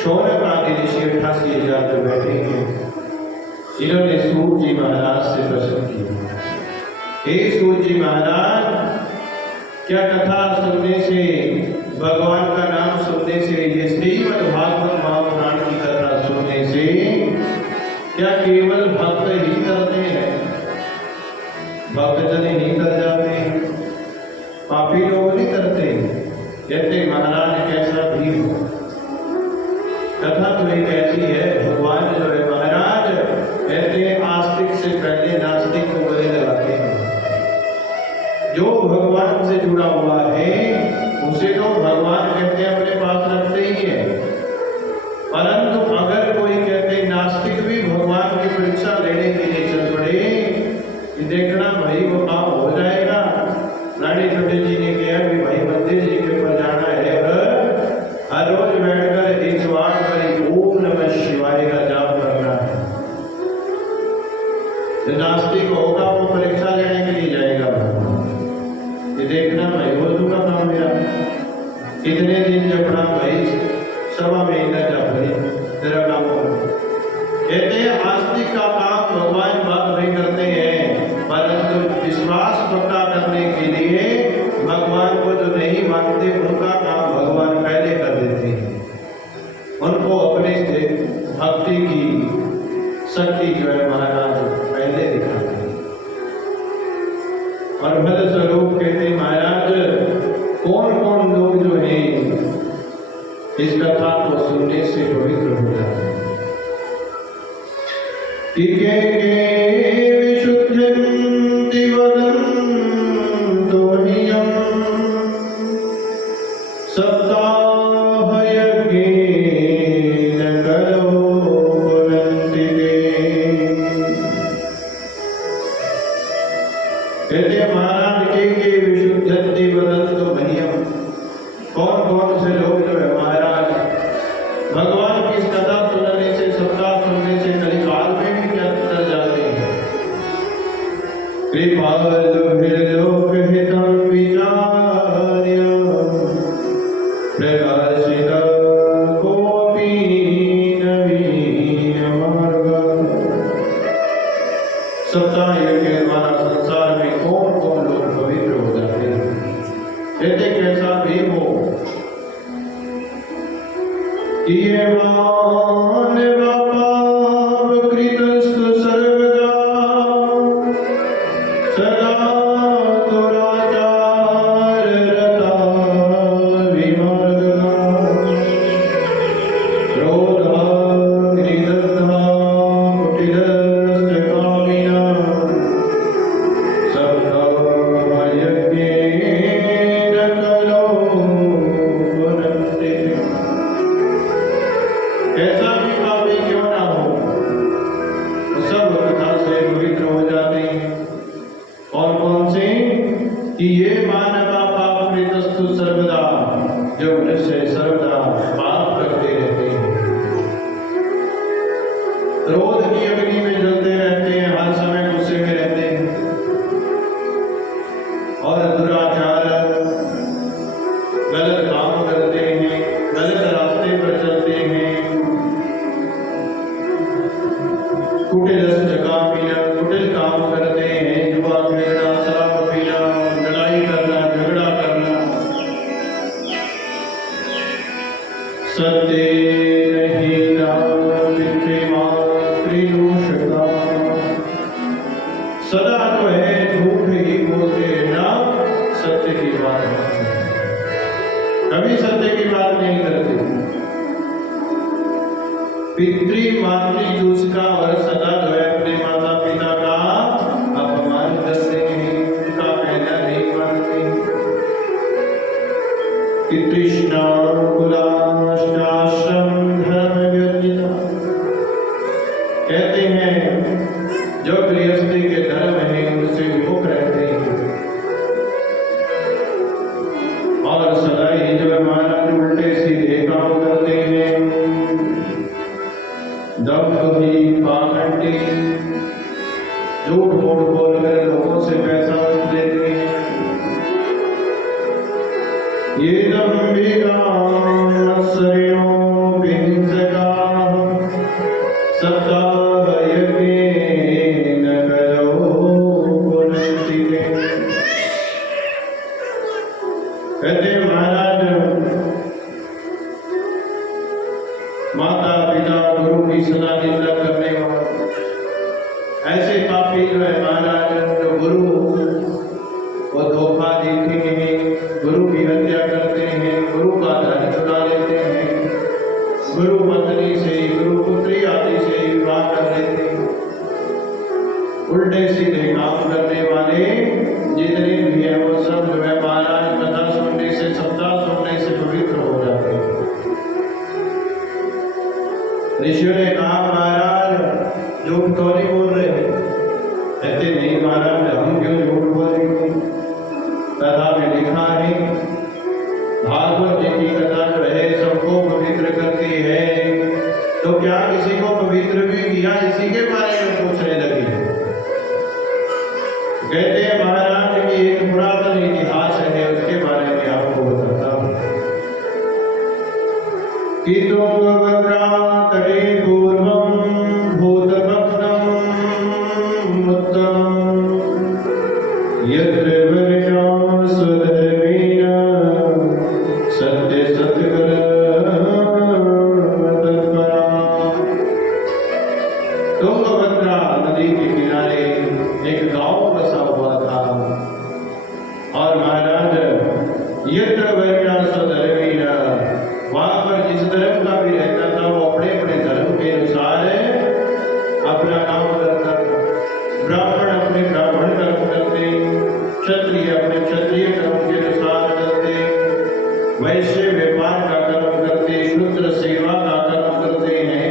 शौनक आदि ऋषि 88,000 जो बैठे हैं, इन्होंने सूत जी महाराज से प्रश्न किया, हे सूत जी महाराज, क्या कथा सुनने से, भगवान का नाम सुनने से, ये श्रीमद् भागवत महापुराण की कथा सुनने से क्या केवल भक्त ही करते हैं, भक्तजन ही कर जाते हैं, पापी लोग नहीं करते? कहते महाराज कैसा भी हो, कथा तो एक ऐसी है, भगवान जो है महाराज कहते हैं आस्तिक से पहले नास्तिक को गले लगाते हैं। जो भगवान से जुड़ा हुआ है उसे तो भगवान कहते हैं अपने पास रखते ही है, परंतु अगर कोई कहते हैं नास्तिक भी भगवान की परीक्षा लेने के लिए चल पड़े कि देखना भाई वो काम हो जाएगा। रानी छोटे जी ने कहा कि भाई मंदिर जी के ऊपर जाना है और हर रोज बैठकर 108 बारी ओम नमः शिवाय का जाप करना है। जो नास्तिक होगा वो परीक्षा लेने के लिए जाएगा, ये देखना भाई वो दूंगा काम मेरा, कितने दिन जपना भाई, 1.25 महीना जप भाई तेरा काम हो। कहते हैं आस्तिक का काम भगवान बात नहीं करते हैं, परंतु विश्वास पक्का करने के लिए भगवान को जो नहीं मानते उनका काम भगवान पहले कर देते हैं, उनको अपने से भक्ति की शक्ति जो है महाराज पहले दिखाते हैं। और फल स्वरूप कहते हैं महाराज कौन कौन लोग जो है इस कथा को सुनने से पवित्र हो जाते हैं। विशुद्धन्ति वदन्तो नियम सप्ताहयज्ञेन करो पुनन्ति ते। कहते हैं महाराज के विशुद्धन्ति वदन्तो नियम, कौन कौन से लोग जो है महाराज भगवान की इस कथा सुनने से, सप्ताह सुनने से कलिकाल में भी क्या कर जाते हैं। कृपालुभिर्लोकहितं विचार्य प्रकाशित कोऽपि नवीनमार्गः। सप्ताह यज्ञ के द्वारा संसार में कौन कौन लोग पवित्र हो जाते हैं। कहते कैसा भी हो, ये कृतस्तु सर्वदा सदा दुराचाररता विमर्दना क्रोधाग्निदग्धा कुटिलस्त्रकामिना सप्ताहयज्ञेन कलो पुनन्ति। ऐसा भी पापी क्यों ना हो, सब कथा से पवित्र हो जाते हैं। और कौन से कि ये मानवा पाप कृतस्तु सर्वदा, जो मनुष्य सर्वदा पाप करते रहते हैं, क्रोध की अग्नि में जलते रहते हैं, हर समय गुस्से में रहते हैं, और दुराचार गलत काम करते हैं, गलत रास्ते पर चलते हैं, कुटिल काम करते हैं, जुआ खेलना, शराब पीना, लड़ाई करना, झगड़ा करना, सत्यहीना पितृमातृदूषका, सदा जो है झूठ ही बोलते रहना, सत्य की बात कभी सत्य की बात नहीं करते। पितृमातृदूषका और सदा जो है अपने माता पिता का अपमान करते हैं, उनका कहना नहीं मानते। तृष्णा कुलाश्रम धर्म व्यतीता, कहते हैं जो गृहस्थी के धर्म है उनसे विमुख रहते हैं, और सदा ही जो है महाराज उल्टे सीधे काम करते हैं, दंभी पाखंडी, झूठ मूठ बोलकर लोगों से पैसा लेते हैं। ये दंभिका मत्सरिणो विहिंसते माता पिता गुरु की सलाह निंदा करने वाले ऐसे पापी जो है महाराज, जो गुरु को धोखा देते हैं, गुरु की हत्या करते हैं, गुरु का धन चुरा लेते हैं, गुरु पत्नी से, गुरु पुत्री आदि से विवाह कर लेते हैं, उल्टे सीधे काम करने वाले जितने भी हैं वो सब जो है महाराज कथा सुनने से, सप्ताह सुनने से पवित्र हो जाते हैं। ऋषियों ने कहा महाराज झूठ तो नहीं बोल रहे, कहते नहीं महाराज हम क्यों झूठ बोलेंगे, कथा में लिखा है भागवत जी की कथा जो है सबको पवित्र करती है, तो क्या किसी को पवित्र भी किया इसी के बारे में पूछने लगी। कहते हैं महाराज की एक पुरातन इतिहास है, उसके बारे में आपको बताता हूँ कि तुंगभद्रा तटे पूर्वं भूतभक्तं मुत्तमं यत्र वर्णा स्वधर्मेण सत्यसत्कर तत्परा। तुंगभद्रा नदी के किनारे एक गांव बसा हुआ था और महाराज यत्र वर्णा स्वधर्मेण, वहां पर जिस धर्म का भी रहता था वो अपने अपने धर्म के अनुसार अपना काम करता था। ब्राह्मण अपने ब्राह्मण कर्म करते, क्षत्रिय अपने क्षत्रिय कर्म के अनुसार करते, वैश्य व्यापार का कर्म करते, शूद्र सेवा का कर्म करते हैं।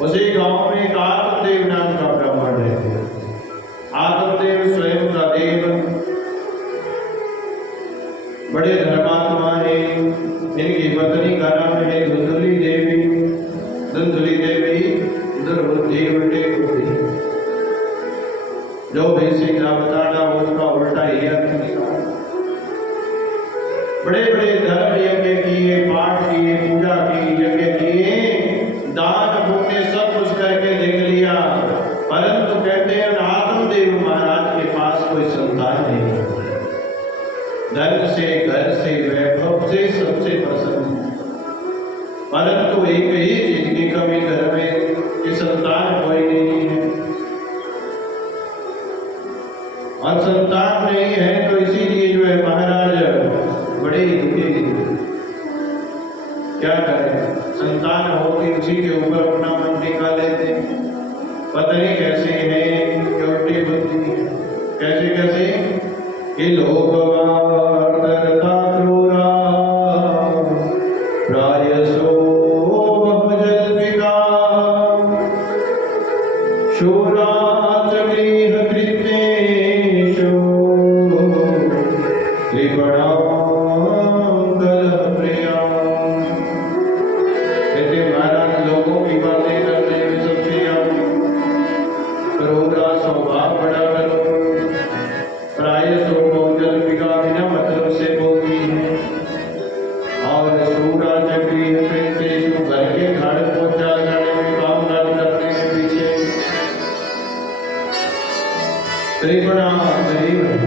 उसी गांव में एक आत्मदेव नाम का ब्राह्मण रहते। आत्मदेव स्वयं का देव, बड़े धर्मात्मा है। इनकी पत्नी का नाम है धुंधुली देवी। धुंधुली देवी दुर्बुद्धि उल्टी बुद्धि, जो भी सीधा बताना उसका उल्टा ही अर्थ निकाला। बड़े बड़े धर्म यज्ञ किए, पाठ किए, पूजा की, यज्ञ किए, दान पुण्य सब कुछ करके देख लिया, परंतु कहते हैं आत्मदेव महाराज के पास कोई संतान नहीं। धन से, घर से, वैभव से सबसे प्रसन्न, परंतु एक ही चीज की कमी घर में कि संतान कोई नहीं है। और संतान नहीं है तो इसीलिए जो है महाराज बड़े ही दुखी। क्या करें, संतान होती उसी के ऊपर अपना मन टिका लेते। पत्नी कैसे है कि उल्टी बुद्धि, कैसे कैसे कि लोकवार्ता क्रूरा प्रायसो बहुजल्पिका शूराच गृहकृत्येषु त्रिगुणां कलहप्रिया। कहते महाराज लोगों की बातें करने में सबसे क्रूरा स्वभाव बड़ा करो, प्रायसो बहुजल्पिका बिना मतलब से बोलती है, और शूरा चक्री कृत्येषु घर के घर पहुंचा करने में, काम काज करने के पीछे त्रिगुणा गरीब है।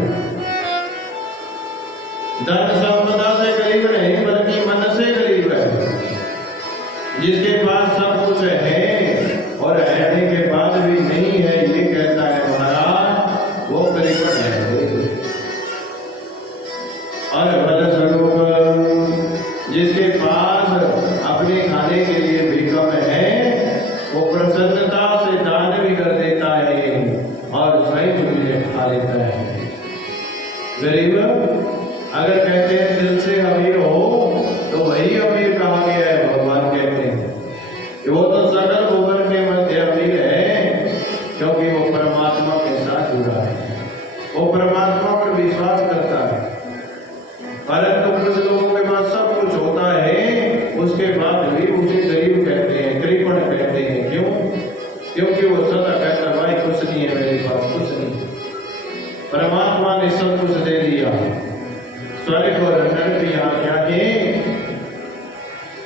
धन संपदा से गरीब नहीं बल्कि मन से गरीब है। जिसके पास सब कुछ है और रहने के बाद भी नहीं है ये कहता है महाराज, वो गरीब है। और फलस्वरूप जिसके पास अपने खाने के लिए भी कम है, वो प्रसन्नता से दान भी कर देता है और स्वयं भी खा लेता है। गरीब अगर कहते हैं दिल से अमीर हो तो वही अमीर कहा गया है। भगवान कहते हैं कि वो तो सकल भुवन के मध्य अमीर है, क्योंकि वो परमात्मा के साथ जुड़ा है, वो परमात्मा पर विश्वास करता है। परंतु कुछ लोगों के पास सब कुछ होता है, उसके बाद भी उसे गरीब कहते हैं, कृपण कहते हैं। क्यों? क्योंकि वो सदा कहता भाई कुछ नहीं है मेरे पास, कुछ नहीं। परमात्मा ने सब कुछ दे दिया, स्वर्ग और नरक यहाँ क्या है?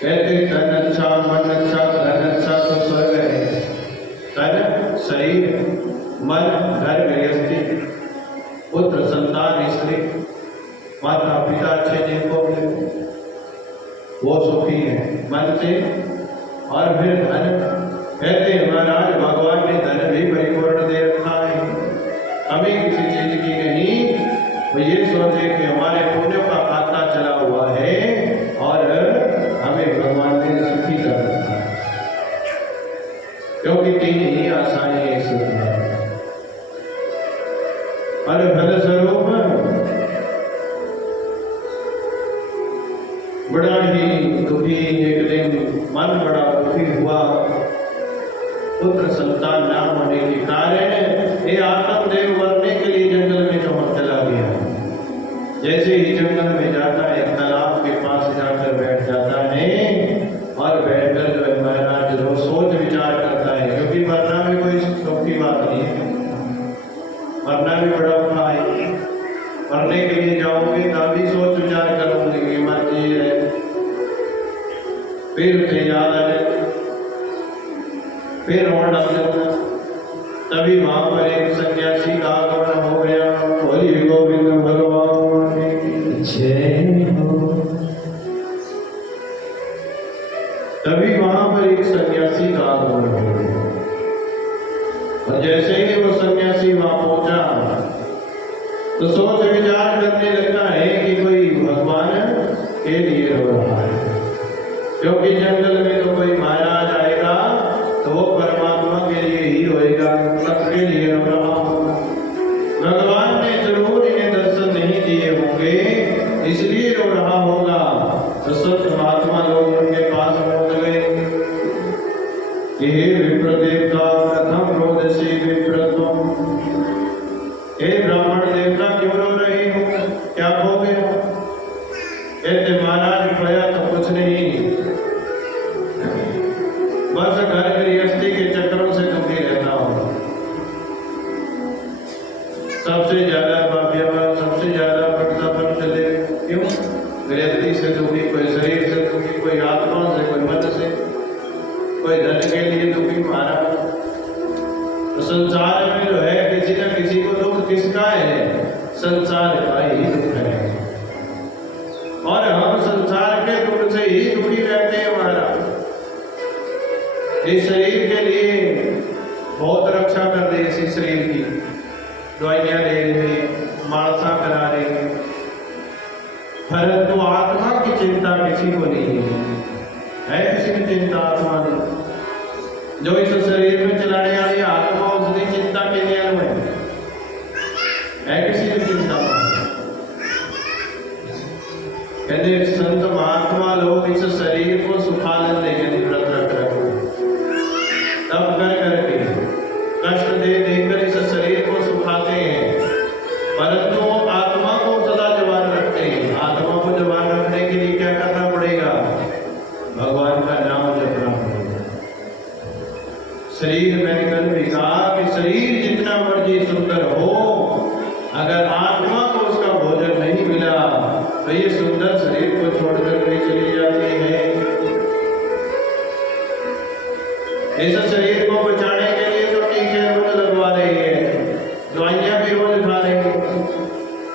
कहते तन अच्छा, मन अच्छा, धन अच्छा तो स्वर्ग है। तन शरीर, मन घर गृहस्थी, पुत्र संतान स्त्री, माता पिता अच्छे जिनको मिले वो सुखी है। मन से और फिर धन, कहते हैं महाराज भगवान ने धन भी परिपूर्ण दे रखा है, हमें किसी चीज की नहीं। वो ये सोचे कि हमारे पुण्यों का खाता चला हुआ है और हमें भगवान ने सुखी कर रखा है, क्योंकि तीन ही आशाएं इस और फलस्वरूप बड़ा ही दुखी, एक दिन मन बड़ा दुखी हुआ। पुत्र संतान ना होने के कारण ये आत्मदेव मरने के लिए जंगल में चला गया। जैसे ही जंगल में जाता है, तालाब के पास जाकर बैठ जाता है और बैठकर जो है महाराज जो सोच विचार करता है, क्योंकि मरना भी कोई सुख की बात नहीं है, मरना भी बड़ा उठा है। मरने के लिए जाओगे तभी सोच विचार करोगे मर जी है, फिर उसे याद आ जाए, फिर और लग जाता। तभी वहां पर एक सन्यासी का आगमन हो गया। बोली गोविंद भगवान की जय हो। तभी वहां पर एक सन्यासी का आगमन हो गया और जैसे ही वो सन्यासी वहां पहुंचा तो सोच विचार करने लगता है कि कोई भगवान के लिए रो रहा है, क्योंकि जंगल में तो कोई महाराज आएगा तो वो परमात्मा के लिए ही रोएगा, सबके लिए रो रहा होगा। भगवान ने जरूर इन्हें दर्शन नहीं दिए होंगे, इसलिए रो रहा होगा। तो संत महात्मा लोग उनके पास पहुंच गए कि हे विप्र देवता, प्रथम रोदसी विप्रत्वम, हे ब्राह्मण देवता क्यों रो रहे हो, क्या हो गया? कहते महाराज खोया तो कुछ नहीं, बस घर गृहस्थी के चक्रों से दुखी रहता हूँ। सबसे ज्यादा भाग्यवान, सबसे ज्यादा प्रतापन चले क्यों? गृहस्थी से दुखी, कोई शरीर से दुखी, कोई आत्मा से, कोई मन से, कोई धन के लिए दुखी महाराज। तो संसार में जो है किसी न किसी को दुख किसका है? संसार का ही दुख है और हम संसार के दुख से ही दुखी रहते हैं महाराज। इस शरीर के लिए बहुत रक्षा कर रहे, इसी शरीर की दवाइयां ले रहे, मानसा करा रहे, परंतु आत्मा की चिंता किसी को नहीं है। किसी की चिंता आत्मा नहीं, जो इस शरीर में चलाने वाली आत्मा उसकी चिंता के नियम है किसी की चिंता। कहते संत महात्मा लोग इस शरीर को सुखालन देकर व्रत रख रहे, तब कर करके कष्ट दे देकर इस शरीर को सुखाते हैं, परंतु आत्मा को सदा जवान रखते हैं। आत्मा को जवान रखने के लिए क्या करना पड़ेगा? भगवान का नाम जपना पड़ेगा। शरीर मैंने कल भी कहा कि शरीर जितना मर्जी सुंदर हो, अगर आत्मा को उसका भोजन नहीं मिला तो ये सुंदर शरीर को छोड़कर कहीं चली जाती है। इस शरीर को बचाने के लिए तो टीके रोज लगवा रही है, दवाइयां भी रोज खा रही है,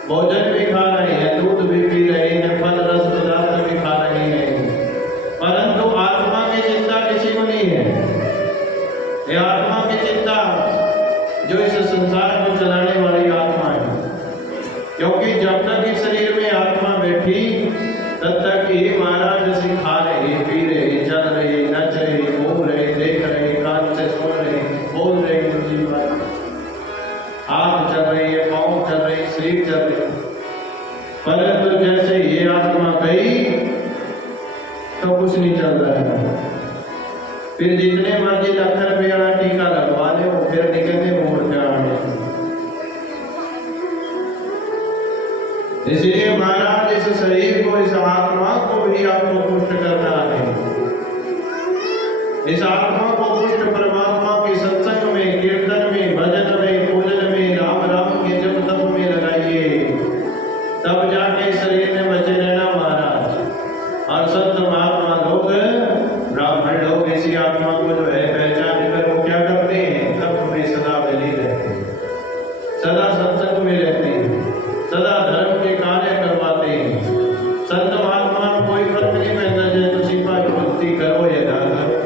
भोजन भी खा रही है, दूध भी पी रही है, फल रस पदार्थ भी खा रही है, परंतु आत्मा की चिंता किसी को नहीं है। ये आत्मा की चिंता जो इस संसार को चलाने वाली आत्मा है, क्योंकि जब तक इस शरीर में आत्मा बैठी तब तक ये महाराज सिखा रहे, पी रहे, चल रहे, नच रहे, घूम रहे, देख रहे, कान से सुन रहे, बोल रहे, उनकी बात, हाथ चल रही है, पाँव चल रही, शरीर चल रही, परंतु जैसे ये आत्मा गई तो कुछ नहीं चल रहा है। फिर जितने मर्जी डॉक्टर पे टीका लगवा ले, वो फिर निकलते मोड़ के आने। इसलिए महाराज इस शरीर को, इस आत्मा को भी आपको पुष्ट करना है। इस आत्मा को पुष्ट परमात्मा के सत्संग में, कीर्तन में, भजन में, पूजन में, राम राम के जप तप में लगाइए, तब जाके शरीर में बचे रहना महाराज। और संत महात्मा लोग, ब्राह्मण लोग इसी आत्मा को जो है पहचान कर वो क्या करते हैं? तप में सदा बली रहते हैं, सदा सत्संग में रहते हैं, सदा धर्म के कार्य करवाते हैं। संत महात्मा कोई फर्क नहीं पड़ता, चाहे तुम भक्ति करो या ना करो,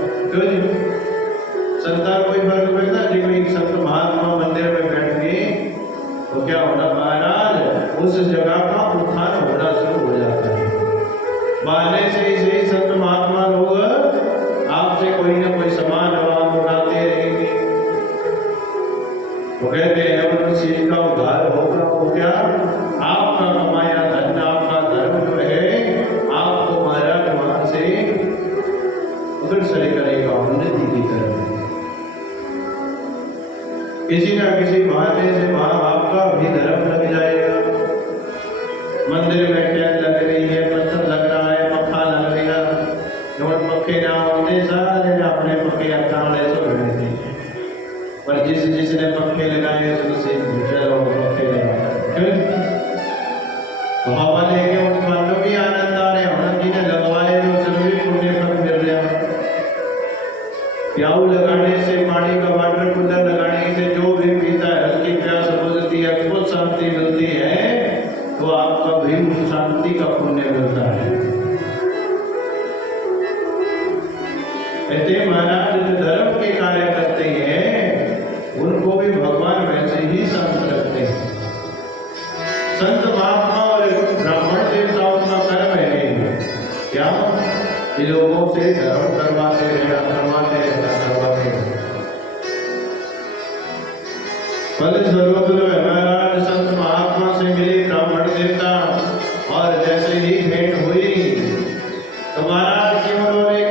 फिर से करेगा उन्नति की तरफ। किसी ना किसी बहाने से वहां आपका भी धर्म लग जाएगा। मंदिर में टैल लग रही है, पत्थर लग रहा है, पखा लग गया, और पखे ना होते सारे अपने पखे अखाड़े चल रहे थे। पर जिसने पखे लगाए उससे चलो पखे लगा हवा लेके उन मानो भी आनंद आ रहे होना, जिन्हें लगवाए उसने भी पुण्य फल मिल रहा। प्याऊ लगाने से, पानी का वाटर कूलर लगाने से जो भी पीता है उसकी प्यास बुझती है, उसको शांति मिलती है, तो आपका भी शांति का पुण्य मिलता है। कहते महाराज जो धर्म के कार्य करते हैं उनको भी भगवान वैसे ही संत रखते हैं। संत महात्मा और ब्राह्मण देवताओं का कर्म है क्या? ये लोगों से धर्म करवाते रहना, फलस्वरूप जो है महाराज संत महात्मा से मिले ब्राह्मण देवता, और जैसे ही भेंट हुई तो महाराज क्यों रो रहे?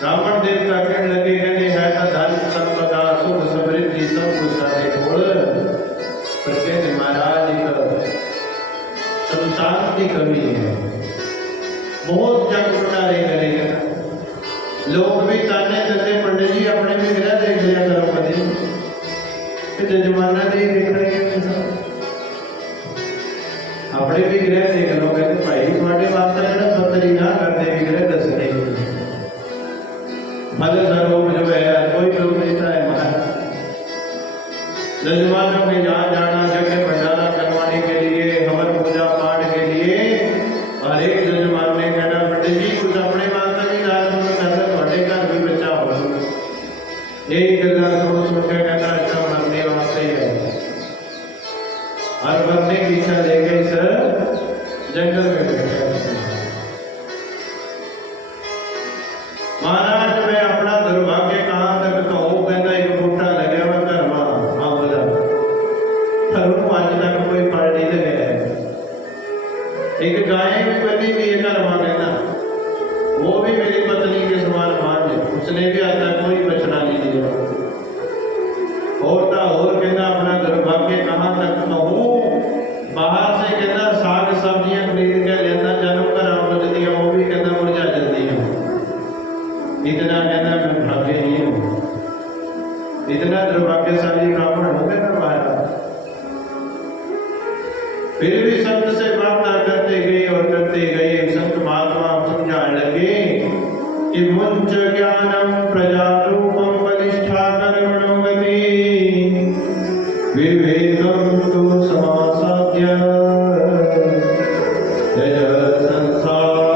ब्राह्मण देवता कहने लगे, कहते है धन संपदा सुख समृद्धि सब कुछ सारे गुण, पर कहते महाराज संतान की कमी है, बहुत जग उठारे करेगा। लोग भी ताने देते, पंडित जी अपने भी ग्रह देख लिया करो कभी, जमाना नहीं देख रहे हैं, अपने भी ग्रह देख लो। कहते भाई थोड़े वास्ते पत्थरी ना करते भी ग्रह दस नहीं फल स्वरूप जो है कोई लोग देता है महाराज। जजमानों में जहाँ जाना जगह भंडारा करवाने के लिए, हवन पूजा पाठ के लिए, और एक जजमान ने कहना पंडित जी कुछ अपने वास्ते भी दान में कहते थोड़े घर भी बचा हो, यही गला सोच के कहता अच्छा मरने वास्ते है। और मरने की इच्छा लेके सर जंगल में बैठा। महाराज मैं अपना दुर्भाग्य कहाँ तक कहूँ, कहता एक बूटा लगे हुआ घर वहां बोला आज तक कोई फल नहीं लगे। एक गाय भी बनी हुई है घर वहां, कहना वो भी मेरी पत्नी के समान मान है, उसने भी आज तक कोई बचना नहीं दिया। और कहना अपना दुर्भाग्य कहाँ तक कहूँ, बाहर से कहना साग सब्जियां खरीद के लेना जानू कर बचती है, वो भी कहना मुरझा जल्दी है। इतना कहना मैं भाग्य नहीं हूँ, इतना दुर्भाग्यशाली ब्राह्मण हो गया महाराज। फिर भी संत से प्रार्थना करते गए और करते गए, संत महात्मा समझाने लगे कि मुंच ज्ञानम प्रजारूपम बलिष्ठा कर्मणो गति विवेकम तु समासाद्य जय संसार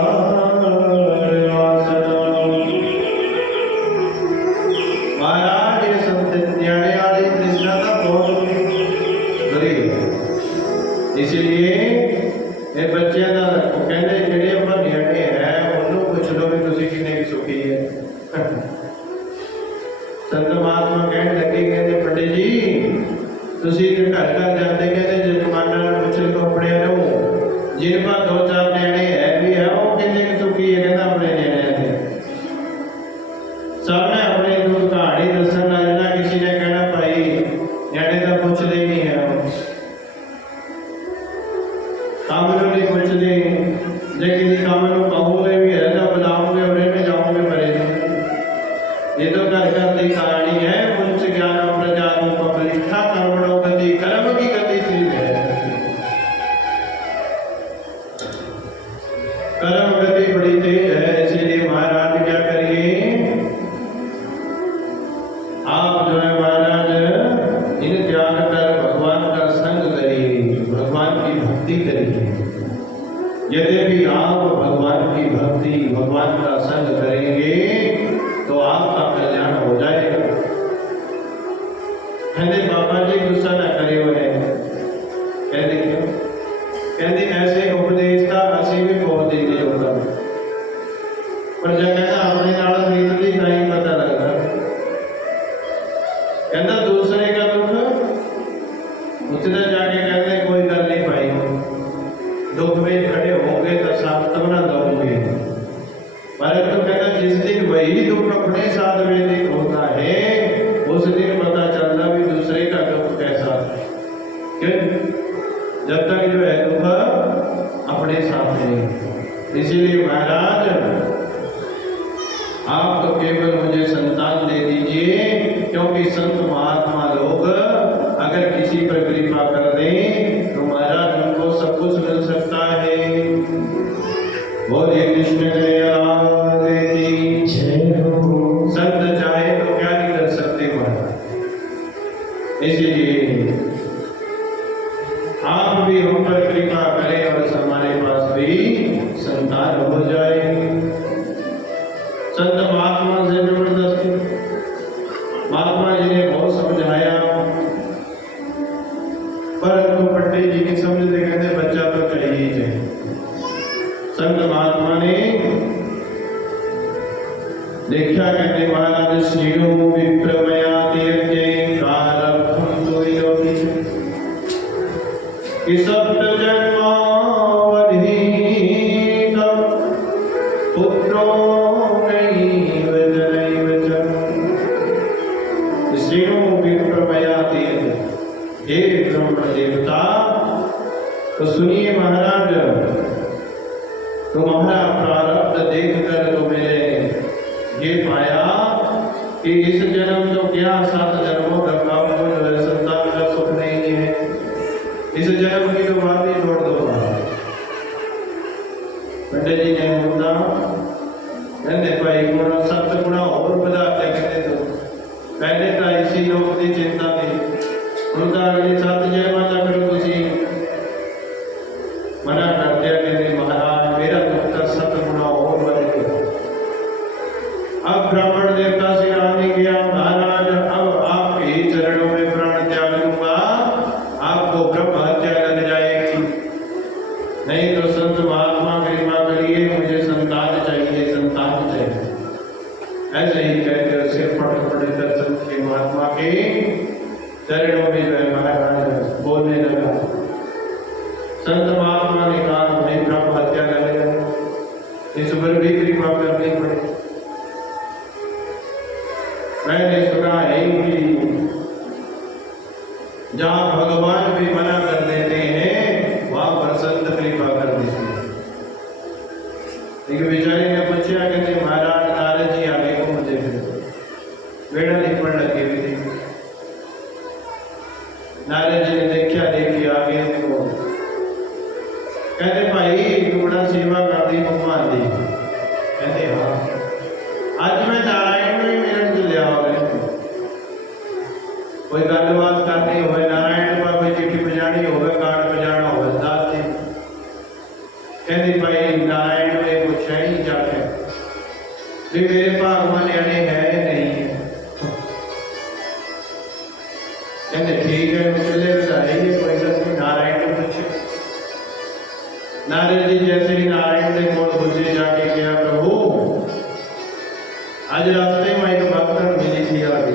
महाराज। ये संत न्याय वाली कृष्णा का बहुत गरीब है, इसलिए ये बच्चे का कहते जेडे अपन नियमे है उन्होंने पूछ लो भी तुसी कितने की सुखी है। संत महात्मा कहने लगे, कहते पंडित जी तुसी घर घर जाते, कहते जजमाना पूछ लो अपने नो जिन पर दो चार नियमे है भी है वो कितने की सुखी है, कहता अपने नियमे सबने अपने दूध कहानी दर्शन लगना। किसी ने कहना भाई नियमे तो पूछ ले नहीं है, कामलों ने कुछ दे लेकिन कामलों कहूँगे भी है ना बुलाओगे और में जाओगे परे। ये तो घर घर की कहानी है। उच्च ज्ञान प्रजाओं को बलिष्ठा कर्मणों गति, कर्म की गति तेज है, कर्म गति बड़ी तेज है। इसीलिए महाराज क्या करिए, आप जो है महाराज इन त्याग कर भगवान का संग करिए, भगवान की भक्ति करिए। यद्यपि आप भगवान की भक्ति, भगवान का संग करेंगे तो आपका कल्याण हो जाएगा। कहते बाबा जी गुस्सा न करे हुए, कहते क्यों? कहते ऐसे उपदेश था असी भी बहुत देंगे होगा, पर जब कहना अपने नाल बीतती नहीं पता लगता। कहता दूसरे का दुख उतना जाके कहते कोई गल नहीं पाई, दुख में खड़े होंगे तो सांत्वना दोगे, पर कोई दुख अपने साथ में नहीं होता है, उस दिन पता चलता भी दूसरे का दुख कैसा है। क्यों? जब तक जो है दुख अपने साथ नहीं। इसीलिए महाराज आप तो केवल मुझे संतान दे दीजिए, क्योंकि संत महात्मा लोग अगर किसी पर कृपा कर दें तो महाराज उनको सब कुछ मिल सकता है। बोलिए कृष्ण दयाल की जय हो। संत चाहे तो क्या नहीं कर सकते महाराज। इसीलिए आप भी हम पर कृपा करें और हमारे पास भी संतान हो जाए। संत महात्मा से जबरदस्ती महात्मा जी ने बहुत समझाया, परंतु पंडित जी की समझते कहते बच्चा तो चाहिए ही चाहिए। संत महात्मा ने देखा, कहते महाराज श्रीणु विप्रमयाति यज्ञे कारभं तुयोति कि सप्त जन्मावधि पुत्रो नैव जनैव च। श्रीणु विप्रमयाति, हे ब्रह्म देवता, तो सुनिए महाराज, तुम्हारा प्रारब्ध देखकर तो मैंने ये पाया कि इस जन्म तो क्या 7 जन्मों तक आपको जो है संतान का सुख नहीं है। इस जन्म की तो बात ही छोड़ दो। पंडित जी ने बोला, कहते भाई गुणा 7 गुणा और बढ़ाते, कहते तो पहले तो इसी लोग की चिंता थी, उनका अगली 7 जय माता करो तुसी मना कर दिया। कहते महाराज मेरा दुख का 7 गुणा और बढ़ गया। अब ब्राह्मण देवता से आने गया, महाराज अब आपके ही चरणों में प्राण त्याग दूंगा, आपको ब्रह्म हत्या लग जाएगी। नहीं तो संत महात्मा कृपा करिए, मुझे संतान चाहिए, संतान चाहिए। ऐसे ही कहकर सिर पट कर संत के महात्मा के चरणों में जो है महाराज बोलने लगा। संत महात्मा ने कहा नहीं ब्रह्म हत्या करेगा, इस पर भी कृपा करनी पड़ेगी। मैंने सुना है कि जहाँ भगवान भी मना कर देते हैं वहां पर संत कृपा कर देते हैं। लेकिन बेचारे ने पूछा, कहते महाराज नारद जी आगे को मुझे बेड़ा लिपण लगे हुए थे। नारद जी ने देखा, देखी आगे को, कहते भाई तू बड़ा सेवा कर दी भगवान दी। कहते हाँ, आज मैं नारायण में मिलन के लिया कोई गलबात करनी हो, नारायण का कोई चिट्ठी बजानी हो, कार्ड बजाना हो, दास जी कहते भाई नारायण में कुछ है ही जाके भी मेरे भगवान यानी है नहीं है। कहते ठीक है चले बताइए, कोई गल नारायण ने पूछे। नारद जी जैसे ही नारायण ने कोल पूछे जाके गया, प्रभु आज रास्ते में एक भक्तन मिली थी, आगे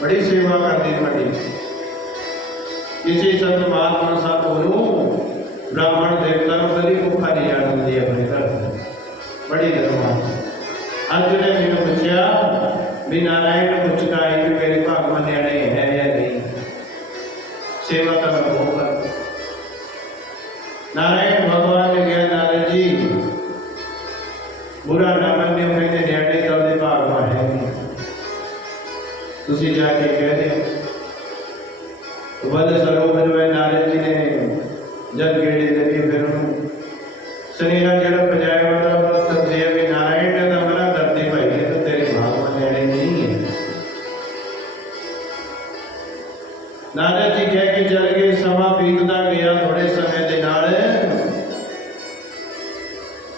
बड़ी सेवा करती बड़ी, किसी संत महात्मा साथ बोलूं ब्राह्मण देवता को कभी भूखा नहीं जाने दिया अपने घर, बड़ी धर्म। अर्जुन ने मैंने पूछा भी नारायण कुछ का है कि मेरे भगवान न्याणे है या नहीं, सेवा का मैं बहुत करता। नारायण भगवान ने कहा नारद जी बुरा ना मानियो, कहते न्याणे तब भगवान है तुसी जाके कह दे। वध सरोवर में नारद जी ने जब गेड़ी लगी, फिर स्नेहा जड़ बजाया वाला तब दिया भी नारायण ने तो मना करते भाई ये तो तेरे भगवान नेड़े नहीं है। नारद जी कह के चल गए, समा बीतता गया थोड़े समय के नाल।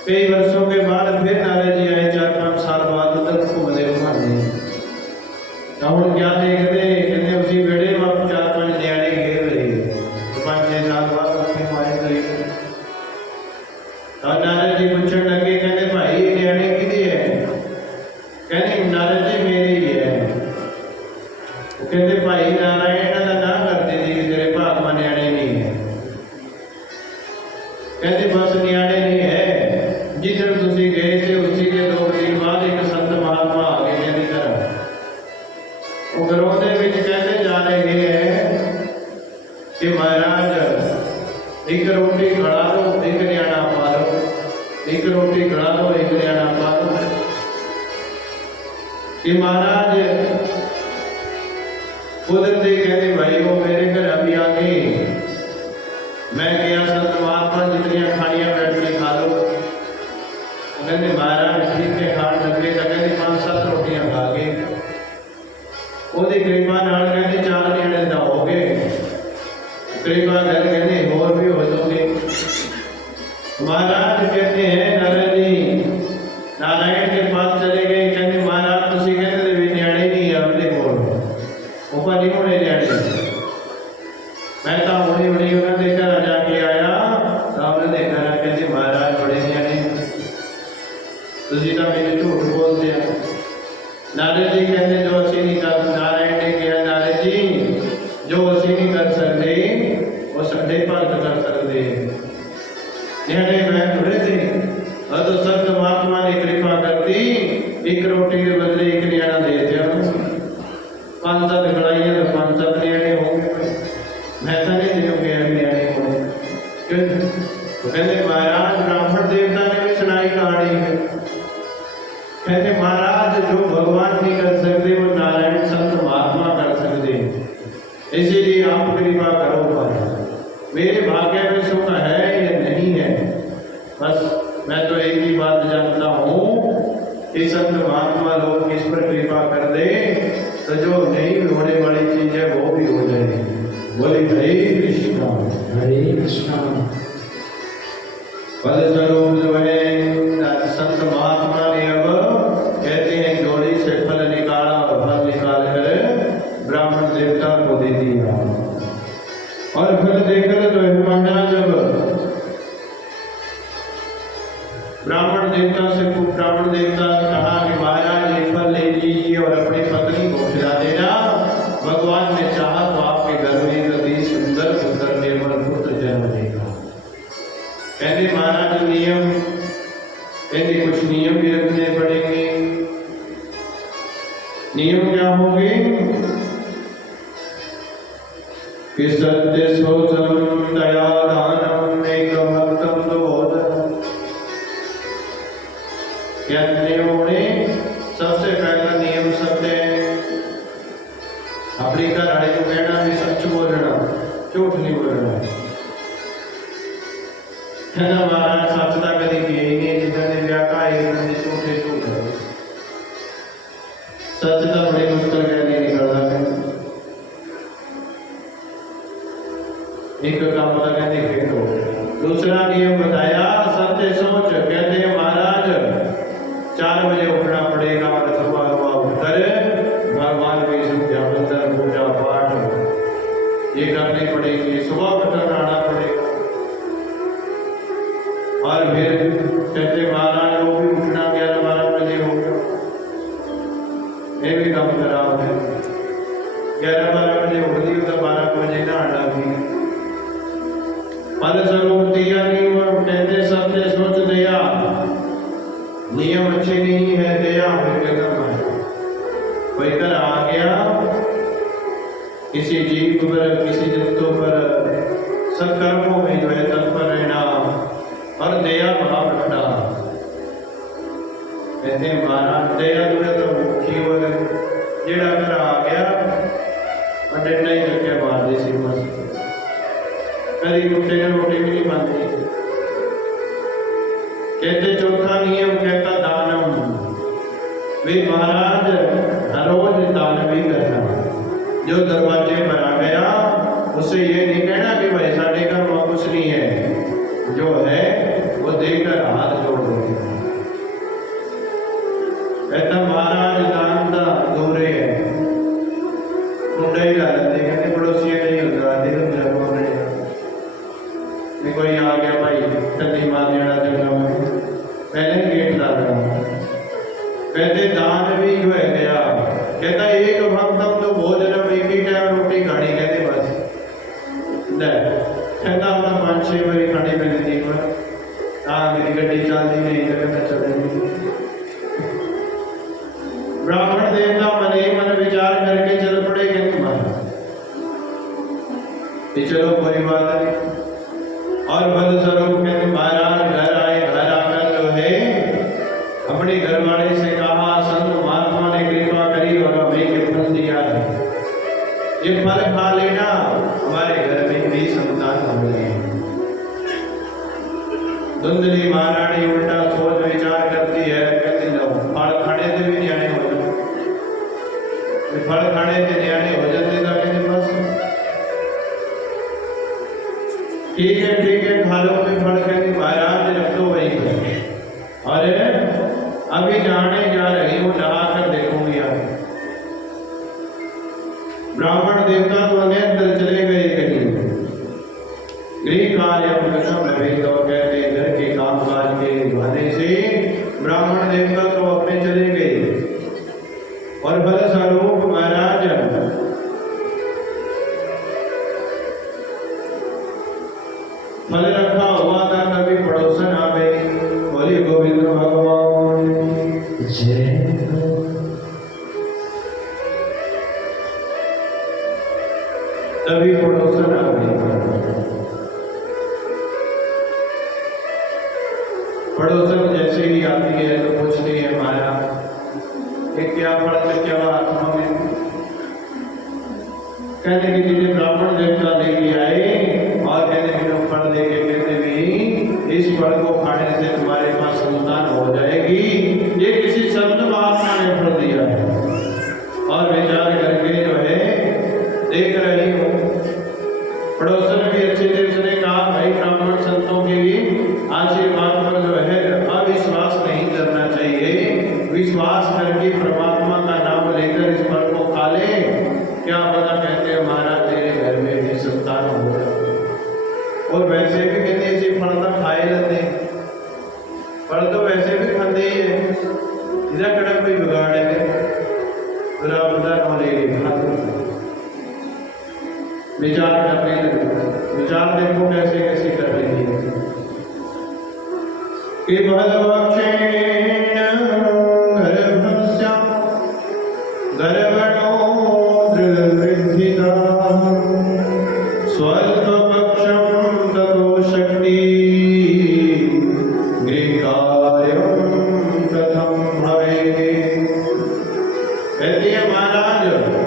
कई वर्षों के बाद फिर नारद जी आए, 4-5 साल बाद उधर घूमने घुमाने। हम क्या देखते, कहते उसी बेड़े में 4-5 न्याणे घेर रहे। कि महाराज कुदरती कहते भाई वो मेरे घर अभी आ गए, मैं गया संत महात्मा जितनी खानियां बैठ के खा लो। कहते महाराज ठीक है खान लगे तो कहते 5-7 रोटियां खा गए, ਉਹਦੀ कृपा नाल कहते 4 जने तो हो गए, कृपा कर कहते और भी हो जाओगे। महाराज कहते हैं नारद जी नारायण के पास चले गए, कहते महाराज तुसी कहते भी न्याणे नहीं है अपने को ऊपर नहीं होने न्याणे, मैं तो होनी होनी उन्होंने घर जाके आया तो उन्होंने घर कहते महाराज बड़े न्याणे तुसी तो मैंने झूठ बोल दिया। नारद जी कहते जो असी नहीं कर, नारायण ने कहा नारद जी जो असी नहीं कर सकते वो साढ़े भगत कर सकते, न्याणे मैं थोड़े थे। और तो संत महात्मा ने कृपा करती, एक रोटी के बदले एक न्याणा दे दिया, 5-7 खड़ाइयां तो 5-7 न्याणे होंगे, मैं तो नहीं दियोगे न्याणे होंगे। क्यों? तो कहते महाराज ब्राह्मण देवता ने भी सुनाई कहानी है, कहते महाराज जो भगवान नहीं कर सकते वो नारायण संत महात्मा कर सकते, इसीलिए आप कृपा करो पर मेरे भाग्य में सुख है या नहीं है। बस मैं तो एक ही बात जानता हूँ कि संत महात्मा लोग किस पर कृपा कर दे तो जो नहीं होने वाली चीज है वो भी हो जाएगी। बोले हरे कृष्णा हरे कृष्णा। फलस्वरूप जो है संत महात्मा ने अब कहते हैं डोरी से फल निकाला और फल निकाल कर ब्राह्मण देवता को दे दिया। और फल देकर तो जब ब्राह्मण देवता ने कहा कि महाराज ये फल ले लीजिए और अपनी पत्नी को खिला देना, भगवान ने चाहा तो आपके घर में कभी सुंदर पुत्र निर्मल पुत्र जन्म देगा। कहते महाराज नियम, कहते कुछ नियम भी रखने पड़ेंगे। नियम क्या होंगे कि सत्य शोचम दया दानम एक भक्तम बोधनम। क्या नियम होने? सबसे पहला नियम सत्य, अपनी घर वाले को कहना भी सच बोलना, झूठ नहीं बोलना है ना। महाराज सच का कभी किए ही नहीं, जिन्होंने ब्याह का झूठे झूठ है, सच का बड़ी मुश्किल कहने निकलता है। एक काम का कहते फिर हो। दूसरा नियम बताया सत्य सोच, कहते हैं महाराज 4 बजे उठना पड़ेगा और सुबह उठकर भगवान की पूजा मंत्र पूजा पाठ ये करनी पड़ेगी, सुबह उठकर आना पड़ेगा। और फिर कहते महाराज वो भी उठना 11-12 बजे होगा, ये भी काम खराब है। 11-12 बजे उठ दी तो 12 बजे नहाना भी। फलस्वरूप दिया नियम, कहते सत्य सोच दया, नियम अच्छे नहीं है दया कोई कर आ गया किसी जीव पर किसी जंतु पर सत्कर्मों में जो है तत्पर रहना और दया भाव रखना। कहते हैं महाराज दया जो है तो मुखी हो गए, जेड़ा कर आ गया और डंडा ही करके मार दे सी बस, कभी कुत्ते ने रोटी भी नहीं बनती। कहते चौथा नियम कहता दानम, वे महाराज हर रोज दान भी करना। जो दरवाजे पर आ गया उसे ये नहीं कहना कि भाई साढ़े घर में कुछ नहीं है, जो है वो देकर हाथ जोड़ देगा। कहता महाराज दान का दूरे है, मुंडा ही ला लेते, कहते पड़ोसी नहीं होता दिल कोई आ गया भाई कदी मारने वाला जगह में पहले गेट ला रहा। कहते दान भी जो है गया, कहता एक भक्तम तो भोजन एक ही टाइम रोटी खानी, कहते बस ले कहता अपना 5-6 बारी खानी पहले दिन में। हाँ मेरी गड्डी चलती नहीं तो कहता चलेगी। ब्राह्मण देवता मन ही मन विचार करके चल पड़े, कहते तुम्हारा चलो कोई बात नहीं। और फलस्वरूप कहते महाराज घर आए, घर आकर जो है अपने घर वाले से कहा संत महात्मा ने कृपा ये फल खा लेना, हमारे घर में भी संतान हो गए। धुंधली महारानी उल्टा सोच विचार करती है, कहती लो फल खाने से भी न्याय हो जाए, फल खाने से न्याय हो जाते तो कहते बस ठीक है खा लो कोई फल। कहती महाराज रख दो वही पर। अरे अभी जाने जा रही हूँ, नहा कर देखूंगी। यार ब्राह्मण देवता तो अनेत्र चले गए कहीं, गृह कार्य तो कहते घर के काम काज के बहाने से ब्राह्मण देवता तो अपने चले गए। और फल स्वरूप महाराज फल रखा हुआ था, कभी पड़ोसन आ गई, बोली गोविंद भगवान जय। तभी पड़ोसन आ गई। पड़ोसन जैसे ही आती है तो पूछती है माया ये क्या फल क्या आत्मा में। कहते कि जिन्हें ब्राह्मण देवता लेके आए और कहते कि फल देके कहते भी इस फल को खाने से तुम्हारे पास संतान हो जाएगी। ये किसी संत महात्मा ने फल दिया है। और विचार करके जो है देख रही हूँ, पड़ोसन भी अच्छे थे। उसने कहा भाई ब्राह्मण संतों के आशीर्वाद पर जो है अविश्वास नहीं करना चाहिए, विश्वास करके परमात्मा का नाम लेकर इस फल को खा ले, क्या पता कहते हैं महाराज तेरे घर में भी संतान हो जाए। और वैसे भी कहते ऐसे फल तो खाए जाते, फल तो वैसे भी खाते ही है, इधर कड़ा कोई बिगाड़े बुरा बुरा विचार करने लगे। विचार देखो कैसे कैसे कर रही है कि भद्रवक्षेण गर्भस्य गर्भणो दृढवृद्धिता स्वल्पपक्षं ततो शक्ति गृहकार्यं कथं भवेत्। कहती है महाराज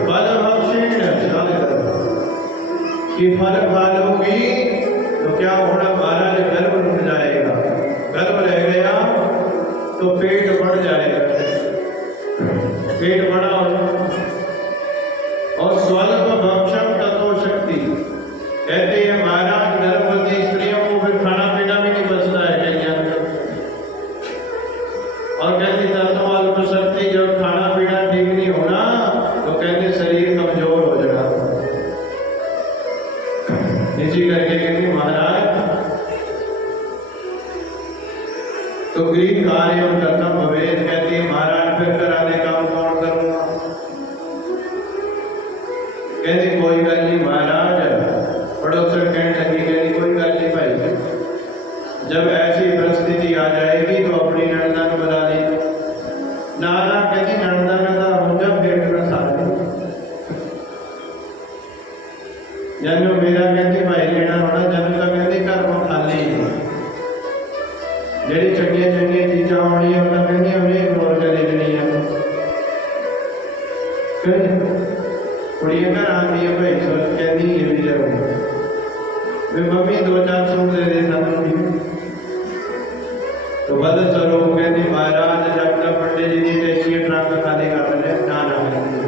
फलभक्षेण कि फल खा लोगी तो क्या होना महाराज, गर्भ रुक जाएगा, गर्भ रह गया तो पेट बढ़ जाएगा, पेट बढ़ा और स्वल्प भक्षम ततो शक्ति। कहते हैं महाराज गर्भवती स्त्रियों को फिर खाना पीना भी नहीं बचता है कहीं। और कहती तत्व अल्प शक्ति, जब खाना पीना ठीक नहीं होना तो कहते शरीर कमजोर हो जाएगा। इसी करके कहते महाराज तो गृह कार्य करना भवेद। कहती महाराज फिर कराने का कौन करूंगा। कहती कोई गल नहीं महाराज। पड़ोसन कहने लगी, कहती कोई गल नहीं भाई, जब ऐसी परिस्थिति आ जाएगी तो अपनी नंदा को बता दी। नाना कहती नंदा का हो जा पेट में सारे जन्म मेरा कहती भाई लेना होना जन्म का कहती कर्म खाली जेडी चंगिया चंगिया चीजा होनी है उन्हें कहती उन्हें और चली जनी है। कुड़ियां घर आती है भाई सोच कहती ये भी जरूर वे मम्मी 2-4 सूट दे देता तो बद स्वरूप कहती महाराज जब तक पंडित जी ने टेस्टी ट्रक खाली कर ले ना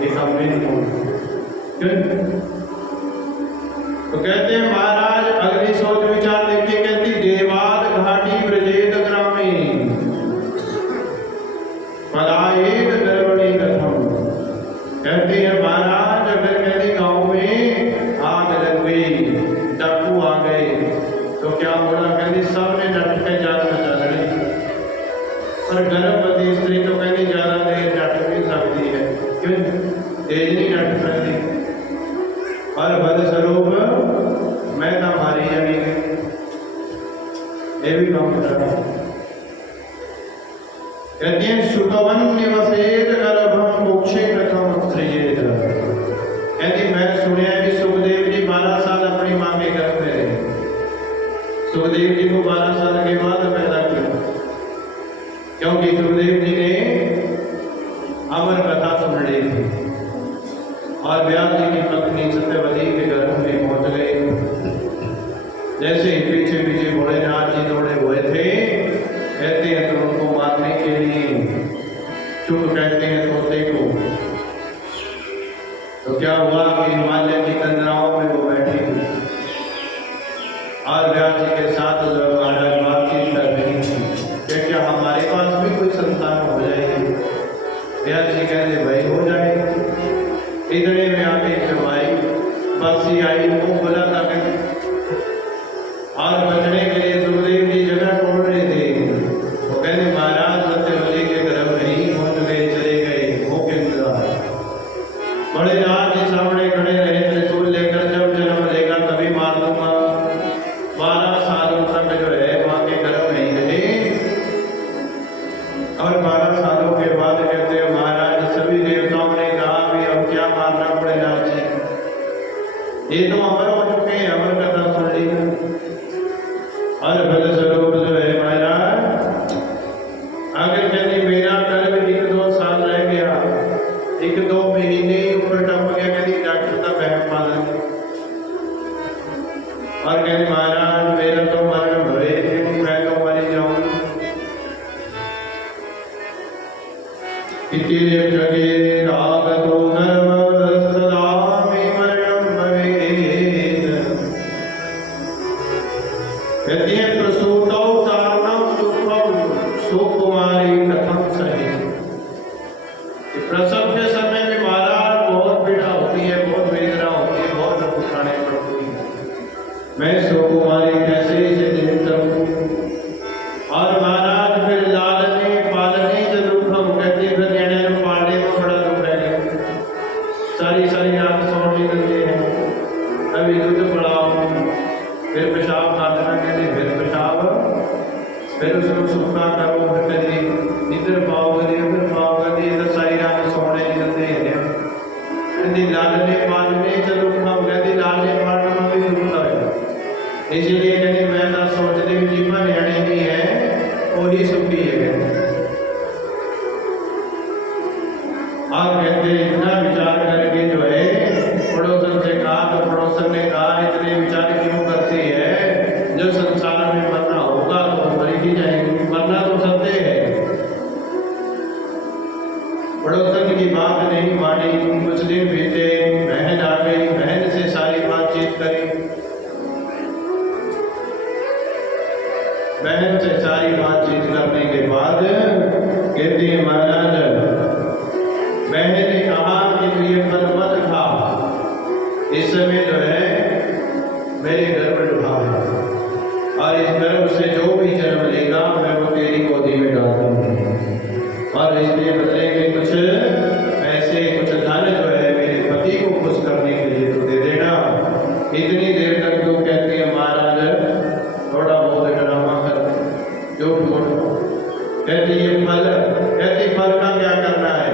ये काम नहीं हो। तो कहते हैं महाराज अग्नि सोच विचार देखिए, कहती देवाद घाटी ब्रजेद ग्रामी पलायेद गर्वणी कथम। कहते हैं महाराज अगर कहती गांव में आग लग गई, डाकू आ गए तो क्या होना। कहती सबने डट के जान बचा रही, पर गर्भवती स्त्री तो कहती ज्यादा देर डट नहीं सकती है, क्यों तेज नहीं डट सकती। और बद स्वरूप मैं तो मारी जानी ये भी काम कर रहा। कहती है सुखवन निवसेत गर्भम मोक्षे प्रथम सृजेत। कहती मैं सुनिया भी सुखदेव जी 12 साल अपनी मां के गर्भ में रहे। सुखदेव जी को 12 साल के बाद पैदा किया, क्योंकि सुखदेव जी ने अमर कथा सुन ली थी और व्यास जी की पत्नी शुभ कहते हैं तोते को। तो क्या हुआ कि हिमालय की तंद्राओं में वो बैठी थी और व्यास जी के साथ महाराज बातचीत कर रही थी कि क्या हमारे पास भी कोई संतान हो जाएगी। व्यास जी कहते भाई हो जाएगी। इतने में आके जब आई बंसी आई वो बोला था और बचने के लिए सुखदेव जी जगह छोड़ रहे थे। वो कहते महाराज सत्यवती के गर्भ में ही पहुंच गए, चले गए हो के इंतजार। बड़े रात के सामने खड़े रहे, त्रिशूल लेकर जब जन्म लेगा तभी मार दूंगा। 12 सालों तक जो है वहां के गर्भ में ही रहे और 12 सालों के बाद कहते हैं महाराज सभी देवताओं ने कहा भी अब क्या मारना पड़ेगा जी, ये तो अमर हो चुके हैं, अमर कथा सुन ली। और फलस्वरूप जो है महाराज अगर कहती मेरा कल 1-2 साल रह गया, 1-2 महीने ऊपर टप गया, कहती डॉक्टर का बहन पालन। और कहती महाराज मेरा तो मरण भरे, मैं तो मरी जाऊं। इति रागतो गर्भ सदा मे मरणं भवेत्। कहती है प्रसूतौ तारणं दुःखं सुकुमारी कथं सहेत्। प्रसव के समय में महाराज बहुत पीड़ा होती है, बहुत वेदना होती है, बहुत दुख उठाने पड़ती है। मैं सुकुमारी कैसे इसे जीवित करूं। और महाराज फिर लालने पालने जो दुखम कहती है, फिर निर्णय पालने में बड़ा दुख है। सारी सारी रात सोने देते हैं, कभी दूध बढ़ाओ, फिर पेशाब काटना, कहते फिर पेशाब, फिर उसको सूखा करो, फिर कभी इधर पाओ कभी उधर पाओ, कभी इधर सारी रात सोने निकलते हैं। कहती लालने पालने जो दुखम कहती लालने पालने में भी दुख है। इसीलिए कहती मैं ना सोचती हूँ जीवन यानी नहीं है और ही सुखी है। आप कहते इतना विचार करके जो है पड़ोसन से कहा, तो पड़ोसन ने कहा इतने विचार क्यों करती है, जो संसार में मरना होगा तो मर ही जाएंगे, मरना तो सत्य है। पड़ोसन की बात नहीं मानी, कुछ दिन बीते, बहन आ गई, बहन से सारी बातचीत करी, बहन से सारी बातचीत करने के बाद कहती है महाराज बहन ने कहा कि तू ये फल मत खा, इस समय जो है मेरे गर्भ डूबा है और इस गर्भ से जो भी जन्म लेगा मैं वो तेरी गोदी में डाल दूंगी और इसके बदले में कुछ पैसे कुछ धन जो है मेरे पति को खुश करने के लिए तो दे देना। इतनी देर तक तो कहती है महाराज थोड़ा बहुत ड्रामा कर जो कहती ये फल, कहती फल का क्या करना है,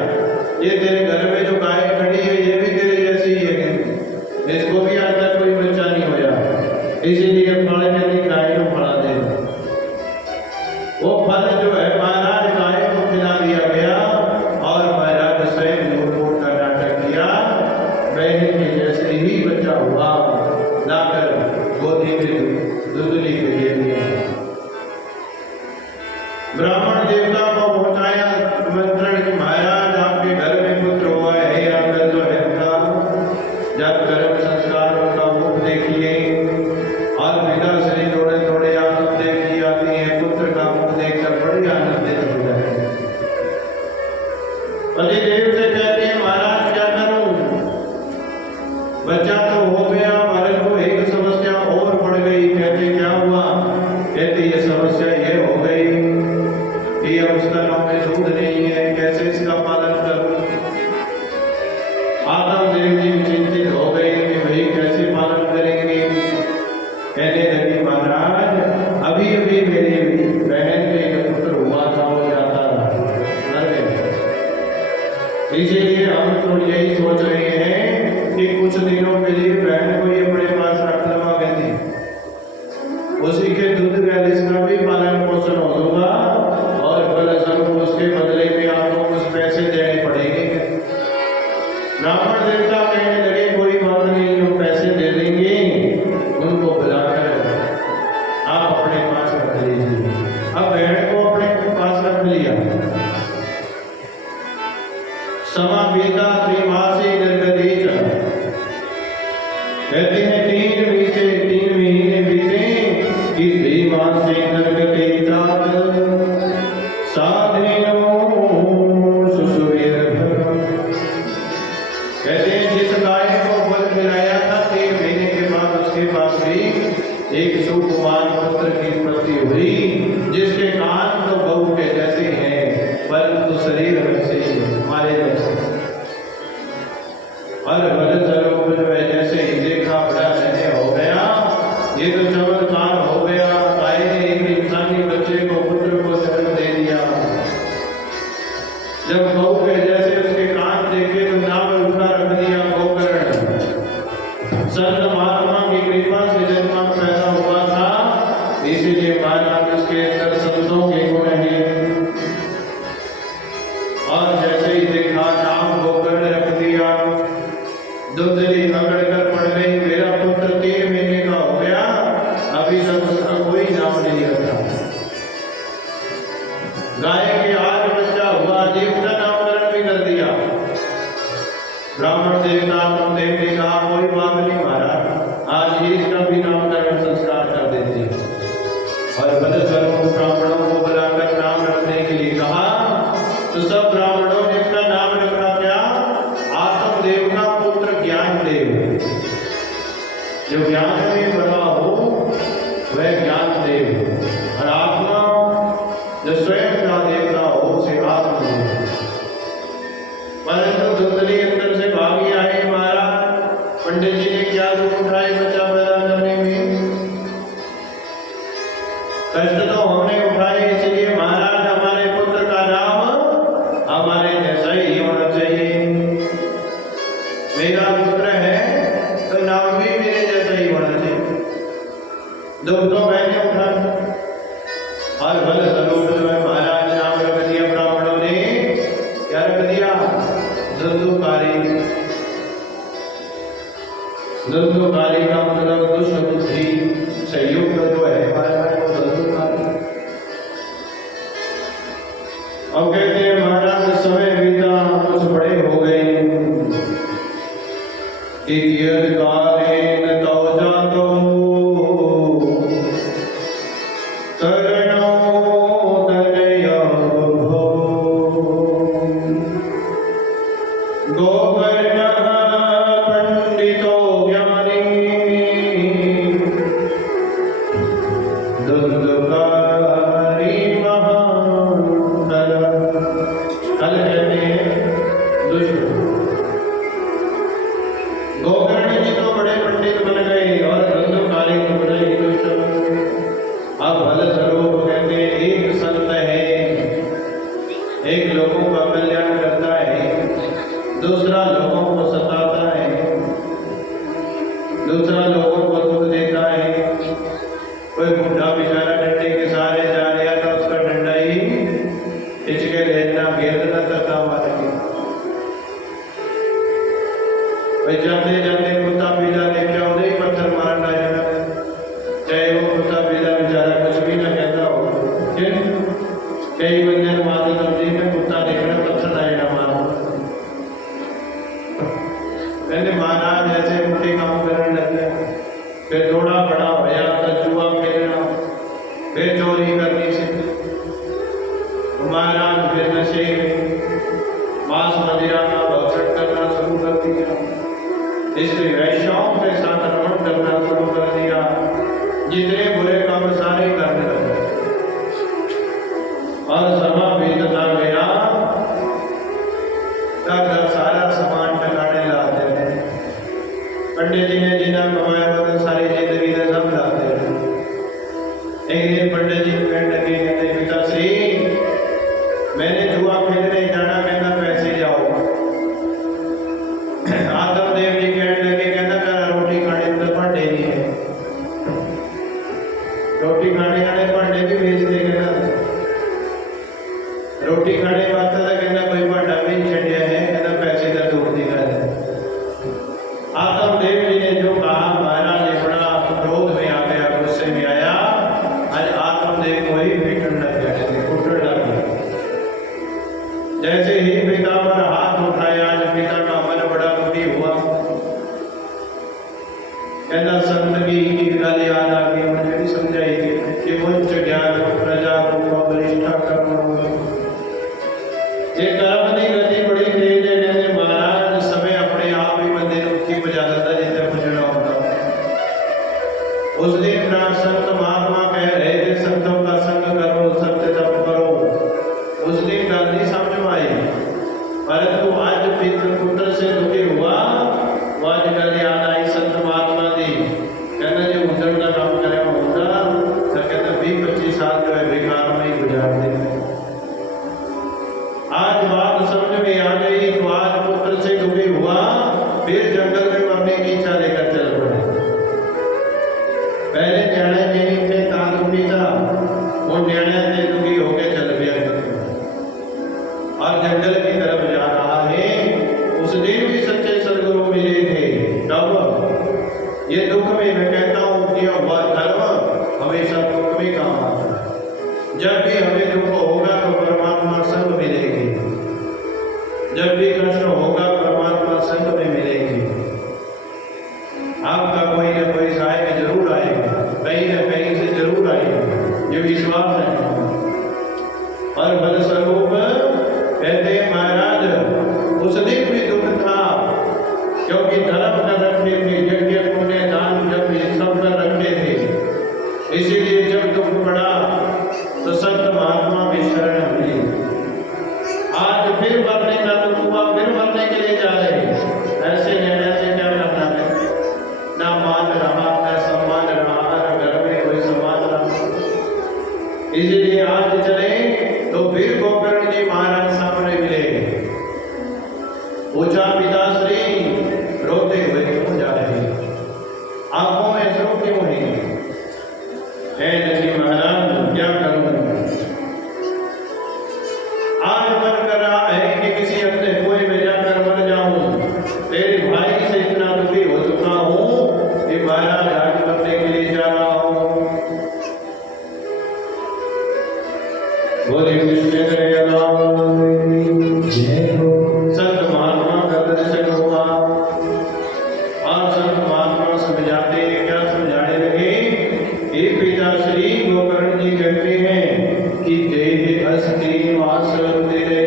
ये तेरे घर में जो गाय खड़ी है ये भी तेरे जैसी ही है, इसको भी आज तक कोई बच्चा नहीं होया, इसीलिए फल कहती गाय को फड़ा दे। वो फल जो है महाराज गाय को खिला दिया गया और महाराज स्वयं मूर्ख का नाटक किया, बहन के जैसे ही बच्चा हुआ, लाकर गोदी में दूधली के लिए दिया। ब्राह्मण देवता को पहुंचाया मंत्रण कि महाराज आपके घर में पुत्र हुआ है, आकर जो है उनका जब गर्भ संस्कार उनका मुख देखिए और पिता श्री थोड़े थोड़े आनंद देखी आती है, पुत्र का मुख देखकर बड़ी आनंदित हो जाए। पतिदेव से कहते हैं महाराज क्या करूं, बच्चा तो हो गया, महाराज को एक समस्या और बढ़ गई। कहते क्या हुआ, कहते ये समस्या ये हो गई कि अब उसका नाम में दूध नहीं है, कैसे इसका पालन करूं। आदम देव जी चिंतित हो गए कि भाई कैसे पालन करेंगे। कहने लगे महाराज अभी अभी मेरी बहन के एक पुत्र हुआ था, वो जाता मर गया, इसीलिए हम तो यही सोच रहे हैं कि कुछ दिनों के लिए बहन को ये अपने पास रख लवा, कहती उसी के दूध का इसका भी पालन पोषण हो दूंगा और फलस्वरूप उसके बदले में आपको कुछ पैसे देने पड़ेंगे। ब्राह्मण देवता कहने लगे कोई बात नहीं, जो पैसे दे देंगे उनको बुलाकर आप अपने पास रख लीजिए। अब बहन को अपने पास रख लिया समा बीता त्रिमासी निर्गतीचा। कहते हैं 3 महीने बीते कि त्रिमासी निर्गतीचा साधनेनो सुसुवीरभर। कहते हैं जिस गाय को बल मिलाया था 3 महीने के बाद उसके पास भी एक सुकुमार पुत्र की उत्पत्ति हुई, जिसके कान तो गऊ के जैसे हैं परंतु शरीर वैसे ही हमारे जैसे। और बल स्वरूप जो है जैसे ही देखा बड़ा धन्य हो गया, ये तो चमत्कार हो गया। गाय ने एक इंसानी बच्चे को पुत्र को जन्म दे दिया। जब गऊ के जैसे उसके कान देखे तो नाम उसका रख दिया गोकर्ण। संत महात्मा की कृपा से जन्म पैदा हुआ था, इसीलिए महाराज उसके अंदर संतों के गुण हैं। और जैसे ही देखा नाम गोकर्ण रख दिया। दुधली पकड़ कर पड़ गई, मेरा पुत्र 3 महीने का हो गया, अभी तक उसका कोई नाम नहीं रखा। गाय के आज बच्चा हुआ, जीव का नामकरण भी कर दिया। ब्राह्मण देवता देव ने कहा कोई बात नहीं महाराज, आज ही इसका भी नामकरण संस्कार कर देते हैं। और बल स्वरूप ब्राह्मणों को बुलाकर नाम रखने के लिए कहा, तो सब ब्राह्मणों ने इसका नाम रखा क्या? आत्मदेव का पुत्र ज्ञानदेव। जो ज्ञान में बड़ा हो वह ज्ञानदेव, और आत्मा जो स्वयं का देवता हो उसे आत्मदेव। परंतु धुंधली अंदर से भागी आई महाराज। पंडित जी ने क्या दुख उठाए बच्चा पैदा करने में? कष्ट तो हमने उठाए, इसलिए महाराज हमारे पुत्र का नाम हमारे जैसा ही होना चाहिए। मेरा पुत्र है तो नाम भी मेरे जैसा ही होना चाहिए। दुख तो मैंने उठाया। और बल स्वरूप जो है महाराज नाम रख दिया ब्राह्मणों ने। क्या रख दिया? धुंधुकारी। धुंधुकारी का मतलब दुष्ट बुद्धि संयुक्त जो है महाराज वो धुंधुकारी। अब कहते हैं महाराज समय बीता, कुछ बड़े हो गए। कालेन तौ जातो करणो तनया बुभो गोकर्णः पंडितो ज्ञानी धुंधुकारी महान कल। कल कहते हैं दुष्ट। गोकर्ण जी तो बड़े पंडित बन गए और धुंधुकारी तो बड़े ही दुष्ट बन गए। अब बल स्वरूप कहते हैं एक संत है, एक लोगों का कल्याण करता है, दूसरा लोगों को सताता है, दूसरा लोगों को दुख देता है। कोई बूढ़ा बेचारा डंडे के सहारे जा रहा था, उसका डंडा ही खिंच के लेना घेर देना तथा मार के। जाते जाते कुत्ता पीला देखा उन्हें पत्थर मारना जाना, चाहे वो कुत्ता पीला बेचारा कुछ भी ना कहता हो। कई बंदे मारे तब्दील में कुत्ता देखना पत्थर ना मारो। मैंने महाराज ऐसे उल्टे काम करने लगे। फिर थोड़ा बड़ा होया तो जुआ खेलना, फिर चोरी करनी से महाराज, फिर नशे में मांस मदिरा का भक्षण करना शुरू कर दिया। इसलिए वैश्याओं के साथ रमण करना शुरू कर दिया। जितने बुरे काम सारे करने लगे। और समा बीतता गया, तब सारा सामान टकाने लाते थे। पंडित जी ने जितना कमाया था सारी जिंदगी से सब लाते थे। एक दिन पंडित जी कहने लगे, कहते पिताश्री मैंने जुआ खेलने जाना, कहना पैसे जाओ। आत्मदेव जी कहने लगे, कहना रोटी खाने तो पड़ देनी है। जैसे ही पिता पर हाथ उठाया, आज पिता का मन बड़ा दुखी हुआ। कहना संत की गल याद आ गई, मुझे भी समझाई कि उच्च ज्ञान प्रजा को बलिष्ठा कर्म ये कर्म की गति बड़ी तेज है। कहते महाराज समय अपने आप ही बंदे को की बजा देता जिसे पुछना होता। उस दिन संत महात्मा कह रहे थे संतों का संग करो, सत्य तप करो। उस दिन गल नहीं समझ में आई, परंतु आज पितृ पुत्र से दुखी हुआ, वो आज गल याद आई संत महात्मा दी। कहना जो उधर का काम करे होगा तो कहते 20-25 साल जो है बेकार में ही गुजार देते। आज बात समझ में आ गई तो आज पुत्र से दुखी हुआ, फिर जंगल में मरने की इच्छा लेकर चल पड़े। पहले न्याणे नहीं थे ता दुखी था, वो न्याणे से दुखी होकर चल गया और जंगल की तरफ जा रहा है। उस दिन भी सच्चे सदगुरु मिले थे। तब ये दुख में मैं कहता हूँ किया हुआ धर्म हमेशा दुख में काम आता है। जब भी हमें दुख होगा तो परमात्मा संग मिलेगी, जब भी कष्ट होगा परमात्मा संग में मिलेगी। आपका कोई न कोई सहायक जरूर आएगा, कहीं न कहीं से जरूर आएगा, ये विश्वास है। और फलस्वरूप कहते हैं महाराज उस दिन भी दुख था, क्योंकि धर्म कर रखे थे, यज्ञ पुण्य दान जब सब कर रखे थे। इसीलिए जब दुख पड़ा तो संत महात्मा की शरण मिली। आज फिर मरने का दुख हुआ, फिर मरने के लिए जा रहे हैं। ऐसे निर्णय से क्या करना है, ना मान रहा न सम्मान रहा, न घर में कोई सम्मान रहा। इसीलिए आज चले तो फिर गोकर्ण जी महाराज सामने मिले। पूछा पिताश्री रोते हुए क्यों जा रहे, आंखों में अश्रु क्यों है? नजी महाराज क्या करूं, आज मन कर रहा है कि किसी अंधे कुएं में जाकर मर जाऊं। तेरे भाई से इतना दुखी हो चुका हूं कि महाराज आज मरने के लिए जा रहा हूं। बोले कृष्ण संत महात्मा का दर्शन हुआ और संत महात्मा समझाते क्या समझाने लगे। एक पिताश्री गोकर्ण जी कहते हैं कि देह अस्थि वास तेरे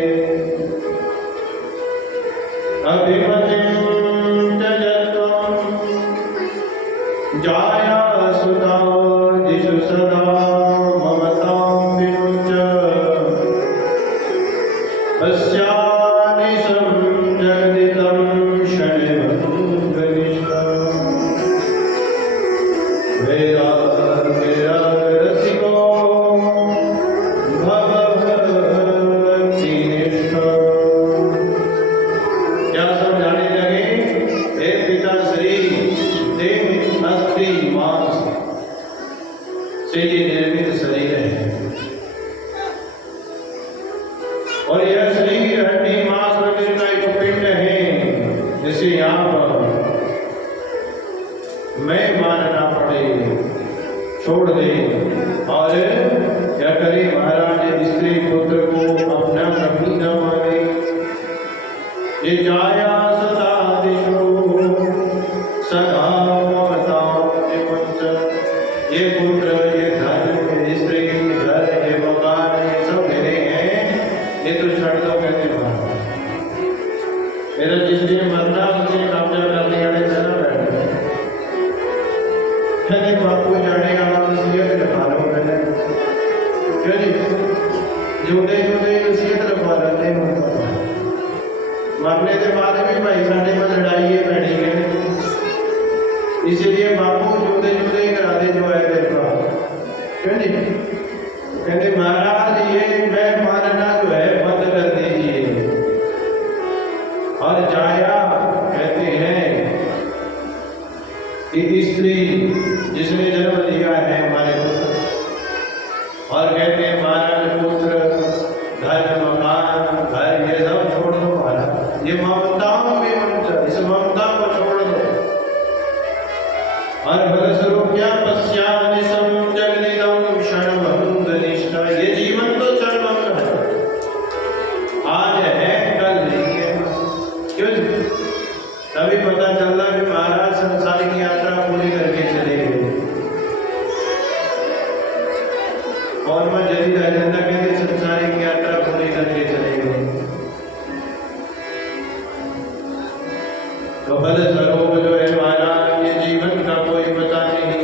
अभिमतिं त्यजत्वं जाया सुता दिशु सदा ममतां विमुच्य पश्यानिशं जगदितं क्षणभङ्गनिष्ठं रसिको भवभक्तिनिष्ठः। क्या समझाने लगे, हे पिताश्री देह अस्थि मांस से ये निर्मित शरीर है और यह शरीर हड्डी मांस वगैरह का एक पिंड है, जिसे आप मैं मानना पड़े, छोड़ दे। और क्या करे महाराज, स्त्री पुत्र को अपना कभी न माने। ये जाया सदा दिशो सदा ममतां विमुच्य। ये पुत्र, ये धन, ये स्त्री, घर, ये मकान, ये सब मेरे हैं, ये तो छड़ दो। कहते मेरा जिस दिन मरना उस दिन कब्जा करने वाले चला बैठे। कहते बापू जाने वाला नसीहत रखा लो, मैंने क्यों जी जोते जोते नसीहत रखवा लेते हैं। मरने के बाद भी भाई साढ़े में लड़ाई है पैनी है, इसीलिए बापू जोते जोते करा दे जो है देखा। क्यों जी कहते महाराज ये मैं मानना जो है बंद कर दीजिए। और जाया कहते हैं कि स्त्री जिसने जन्म लिया है हमारे पुत्र, और कहते हैं महाराज पुत्र धन मकान घर ये सब छोड़ दो महाराज, ये ममताओं में ममता, इस ममता को छोड़ दो। और फलस्वरूप क्या पश्यानिशं जगदिदं क्षणभङ्गनिष्ठः। ये जीवन तो क्षणभंग है, आज तो फल स्वरूप जो है महाराज ये जीवन का कोई पता नहीं।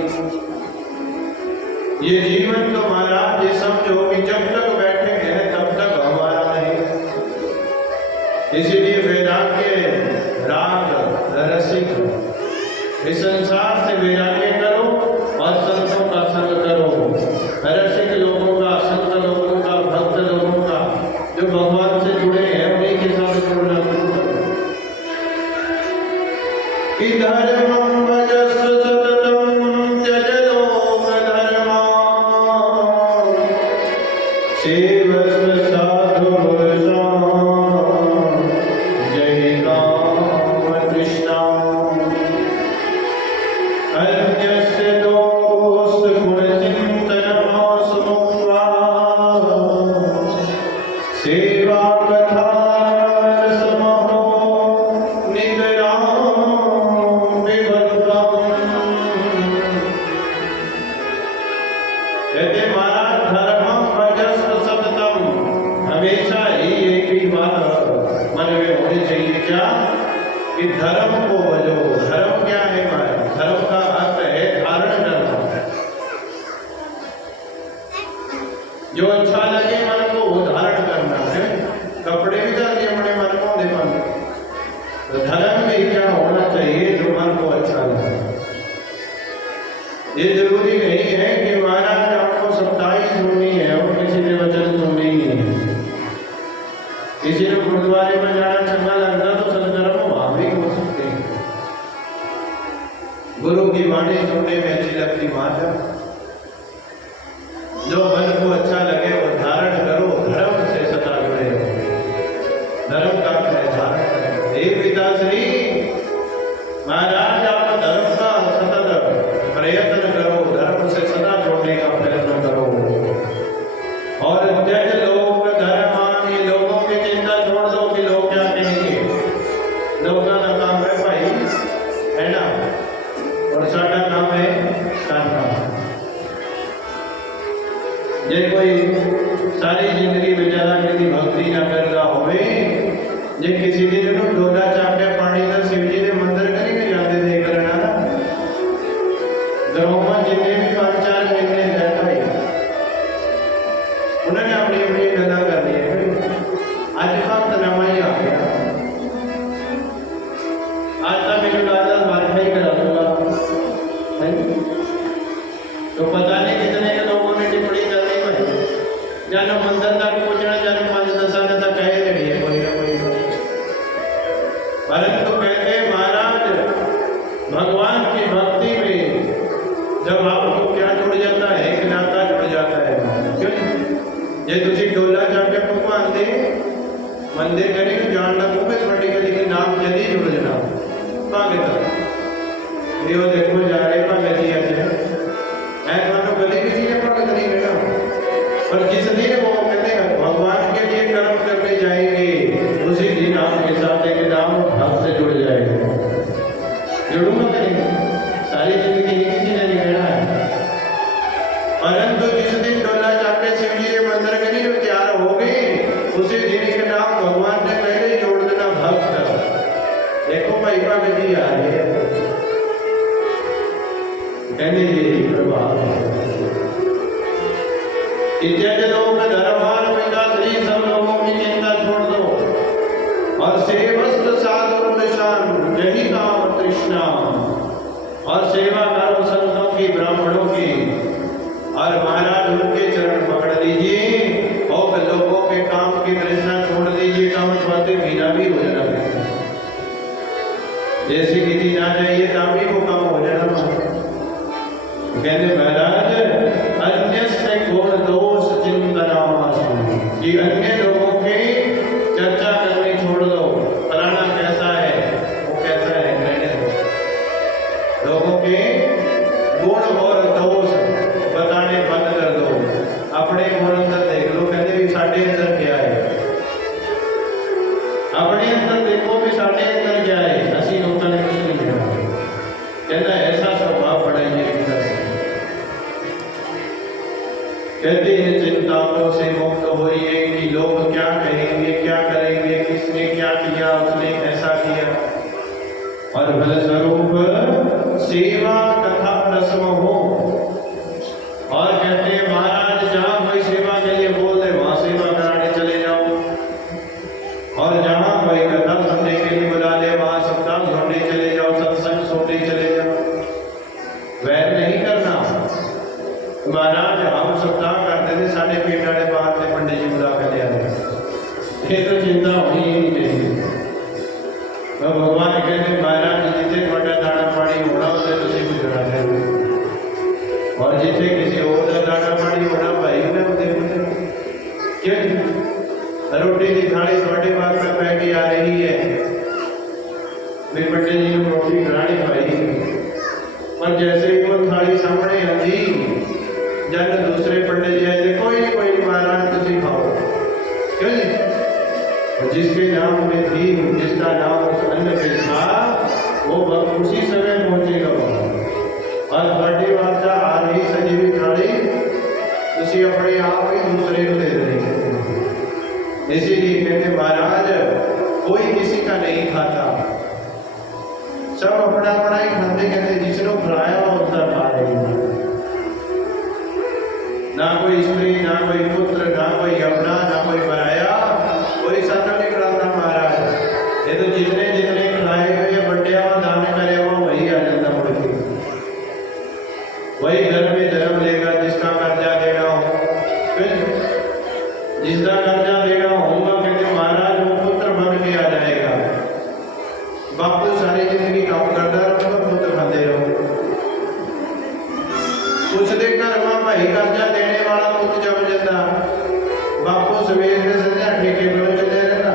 ये जीवन तो महाराज ये समझो कि जब तक बैठेंगे तब तक हमारा नहीं। इसीलिए वैराग्य राग रसिक इस संसार से वैराग्य करो और संतों का संग करो। रसिक लोगों का, संत लोगों का, भक्त लोगों का, जो भगवान से जुड़े हैं उन्हीं के साथ जुड़ना शुरू करो। धर्मं भजस्व सततं त्यज लोक धर्मा सेवस्व साधु जय काम कृष्णा अन्यस्य दोस्त गुण चिंतनमासमुक्त्वा सेवा कथा समहो नितरां विवर्तम्। कहते महाराज धर्मं भजस्व सततं, हमेशा ही एक ही बात मन में होनी चाहिए, क्या कि धर्म को भजो। धर्म क्या है महाराज? धर्म का अर्थ है धारण करना। जो अच्छा लगे मन को वो धारण करना है। कपड़े भी डाल दिए अपने मन को दे मन। तो धर्म में क्या होना चाहिए? जो मन को अच्छा लगे। ये जरूरी नहीं है कि महाराज आपको सप्ताही सुननी है और किसी ने वचन सुननी है। किसी ने गुरुद्वारे में जाना चंगा लगता तो सदकर्म वहां भी हो सकते हैं। गुरु की वाणी सुनने में अच्छी लगती माता। जो मन को अच्छा लगे वो धारण करो। धर्म से सदा जुड़े रहो। धर्म का है धारण करो। हे पिताश्री महाराज आप धर्म का सतत प्रयत्न करो। धर्म से सदा जोड़ने का प्रयत्न करो। और त्यज लोक धर्मान, ये लोगों की चिंता छोड़ दो कि लोग क्या कहेंगे। लोगों का काम है भाई, है ना, और साਡਾ काम है करना। जे कोई सारी जिंदगी बेचारा किसी भक्ति ना करता होवे, जे किसी दिन डोला चाके पानी का शिव जी ने मंदिर करेंगे जाते थे करना गाँव में जितने भी 5-4 महीने रहता है उन्होंने अपनी अपनी गला कर दी है। आज वक्त नवाई आ गया। आज तक मेरे लाल वाईफाई करा दूंगा, तो पता नहीं कितने के लोगों ने टिप्पणी कर दी भाई जानो मंदिर तक पहुंचना, जानो 5-10 साल तक कहे रही है कोई ना कोई। परंतु कहते महाराज भगवान की भक्ति में जब आपको क्या जुड़ जाता है, एक नाता जुड़ जाता है। क्यों जे तुसी डोला जाके भगवान दे मंदिर करेंगे जान लगोगे थोड़ी कभी के नाम जल्दी जुड़ जाना भागता ये देखो जा रहे भगत जी आज है मानो गली किसी ने भगत नहीं बेटा। पर जिस दिन वो कहते हैं भगवान के लिए कर्म करने जाएंगे उसी दिन आपके साथ एक नाम भक्त से जुड़ जाएगा। जुड़ूंगा करेंगे सारी जिंदगी किसी ने नहीं कहना है। परंतु जिस दिन डोला चापे शिव जी के मंदिर के लिए तैयार हो गए उसी दिन के नाम भगवान ने पहले जोड़ देना भक्त। देखो भाई भगत जी आ रहे हैं कहने यही प्रभाव है। त्यज लोक धर्मान पिताश्री, सब लोगों की चिंता छोड़ दो और सेवस्व साधु निशान यही काम तृष्णा। और सेवा करो संतों की, ब्राह्मणों की, और महाराज उनके चरण पकड़ लीजिए और लोगों के काम की तृष्णा छोड़ दीजिए। काम बातें बिना भी हो जाना, जैसी विधि ना चाहिए तभी वो काम हो जाना। कहते महाराज अन्य से गुण दोष चिंतनामासु, कि अन्य लोगों की चर्चा करनी छोड़ दो। फलाना कैसा है, वो कैसा है, कहने दो। लोगों के गुण और दोष बताने बंद कर दो। अपने गुण अंदर देख लो। कहते भी साढ़े अंदर क्या है, अपने अंदर देखो भी साढ़े अंदर क्या है। असी लोगों ने कुछ नहीं देखा। कहता ऐसा स्वभाव बढ़ाइए। कहते हैं चिंताओं से मुक्त होइए कि लोग क्या कहेंगे, क्या करेंगे, किसने क्या किया, उसने ऐसा किया। और कोई कथा सुनने के लिए बुला ले, वहां सप्ताह सुनने चले जाओ, सत्संग सुनने चले जाओ, वैर नहीं करना। महाराज हम सप्ताह करते थे, साढ़े पेट वाले बाहर से पंडित जी बुला कर लिया, ये तो चिंता होनी ही नहीं चाहिए। तो भगवान कहते महाराज जिथे थोड़ा दाना पानी होना उसे तुम गुजरा है, और जिथे किसी और का दाना पानी होना भाई ने क्यों रोटी की थाली थोड़े बार में पैके आ रही है, भी पंडित जी ने रोटी खिलानी भाई, पर जैसे ही वो थाली सामने आती जन दूसरे पंडित जी आए, कोई नहीं महाराज तुम खाओ, क्यों जी? जिसके नाम में थी, जिसका नाम उस अन्न में था, वो वक्त उसी समय पहुंचेगा वहां। और बड़ी वार्ता आ रही सजी हुई थाली तुसी अपने आप ही दूसरे को दे देंगे। इसीलिए कहते महाराज कोई किसी का नहीं खाता, सब अपना अपना ही खाते, कहते जिसने खिलाया वो उतना खा रही, ना कोई स्त्री, ना कोई पुत्र, ना कोई अपना, ना कोई पराया, कोई साथ नहीं खिलाता महाराज। ये तो जितने जितने खिलाए हुए बड्डे दान करे हुआ वही आ जाता मुड़ के, वही घर में जन्म लेगा जिसका कर्जा देना हो, जिसका कर्जा देना होगा कहते महाराज वो पुत्र बन के आ जाएगा। बापू सारी जिंदगी काम करता रहो, पुत्र खाते रहो, कुछ देर घर में भाई कर्जा देने वाला पुत्र जम जाता, बापू सवेर से संध्या ठेके पे चले रहता,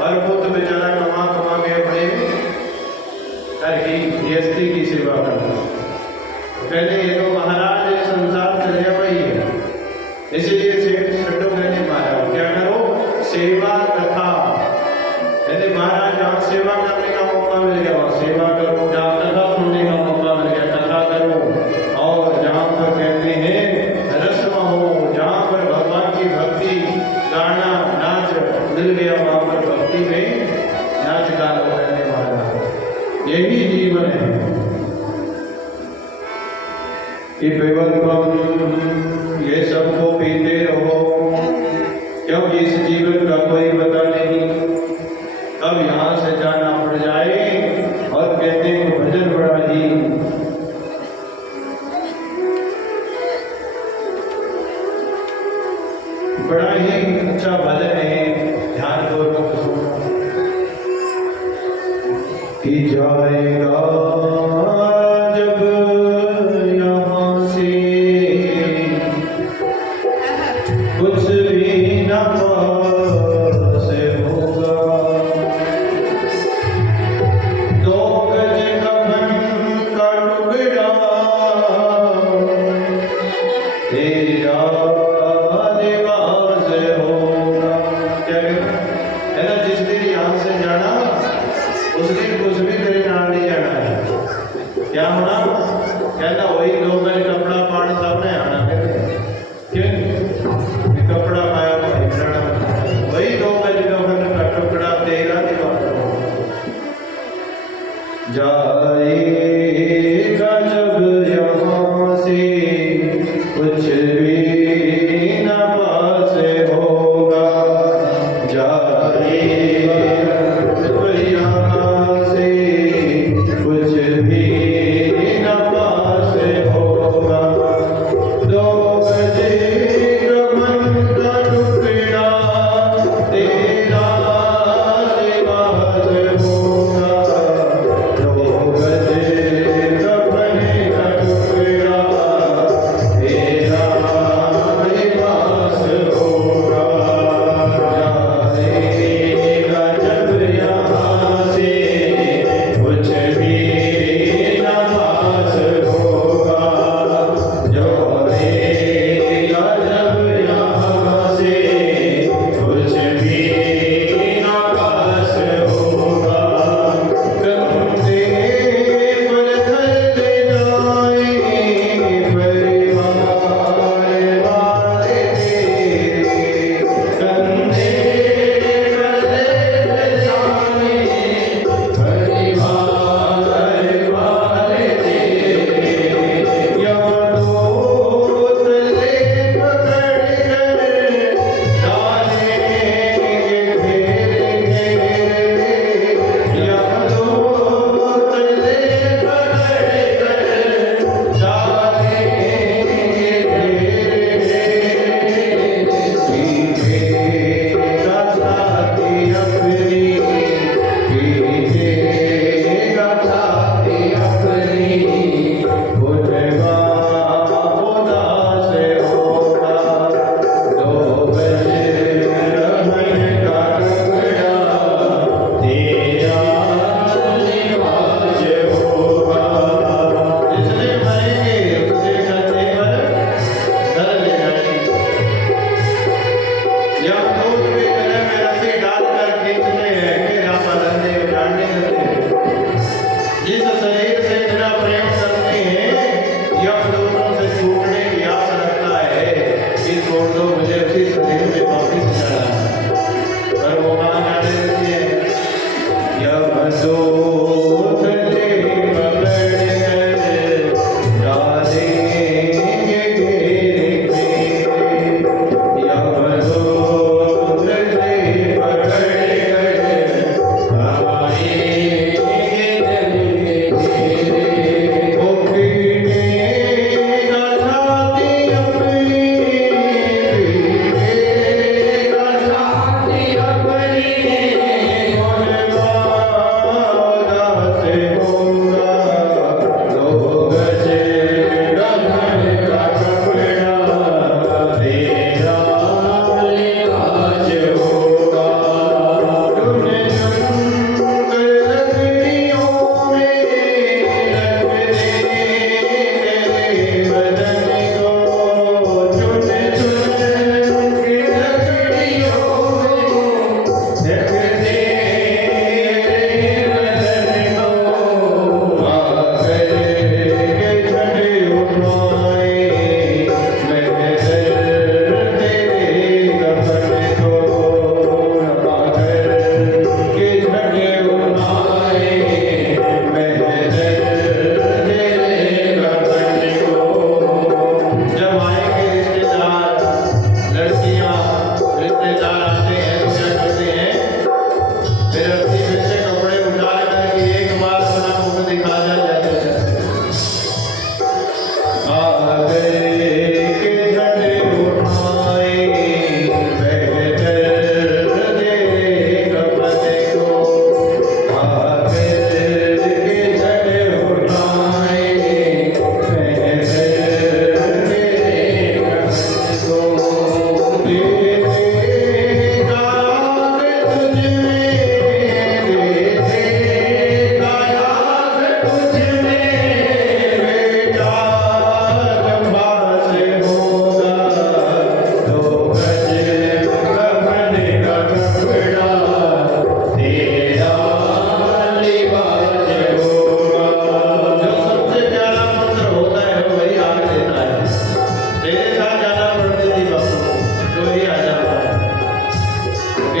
और पुत्र बेचारा कमा कमा के अपने घर की गृहस्थी की सेवा करता। कहते ये तो महाराज ये संसार चलिया भाई है, इसीलिए छठो कहते महाराज क्या करो, सेवा कथा। कहते महाराज जहाँ सेवा करने का मौका मिल गया वहाँ सेवा करो, जहाँ कथा सुनने का मौका मिल गया कथा करो, और जहाँ पर कहते हैं रस्म हो, जहाँ पर भगवान की भक्ति गाना नाच मिल गया वहाँ पर भक्ति में नाच गाना करने महाराज, यही जीवन है। कि ये सबको पीते रहो, क्योंकि इस जीवन का कोई पता नहीं कब यहाँ से जाना पड़ जाए। और कहते हैं भजन बड़ा ही अच्छा भजन है, ध्यान पूर्वक सुनो। कि जाएगा जब यहाँ से कुछ भी न पास होगा, 2 गज कफन का टुकड़ा तेरा निवास होगा। क्या है ना, जिस दिन यहाँ से जाना उस दिन कुछ भी तेरे नाम नहीं जाना,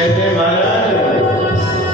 कहते महाराज मिट्टी से मिले मिट्टी आखिर मेरा कहोगे मिट्टी से मिले मिट्टी आखिर मेरा कहोगे सोने से तेरी काया सोने से तेरी काया जल कर राख होगी तेरा रिवाज होगा हरि का जो नाम जपते ढब सिंधु पार होने हरि का जो नाम जपते ढब सिंधु पार होने माया मोह में फंस कर जीवन अमूल्य रखोगे माया मोह में फंस कर जीवन अमूल्य रखोगे प्रभु का नाम जपने बेड़ा पार होगा तो गज गगन का कपड़ा तेरा रिवाज होगा जाए गजब यहाँ से कुछ भी न पास होगा जाए गजब यहाँ से कुछ भी न पास होगा तो गज गगन का कपड़ा तेरा रिवाज होगा जाएगा जब यहाँ से कुछ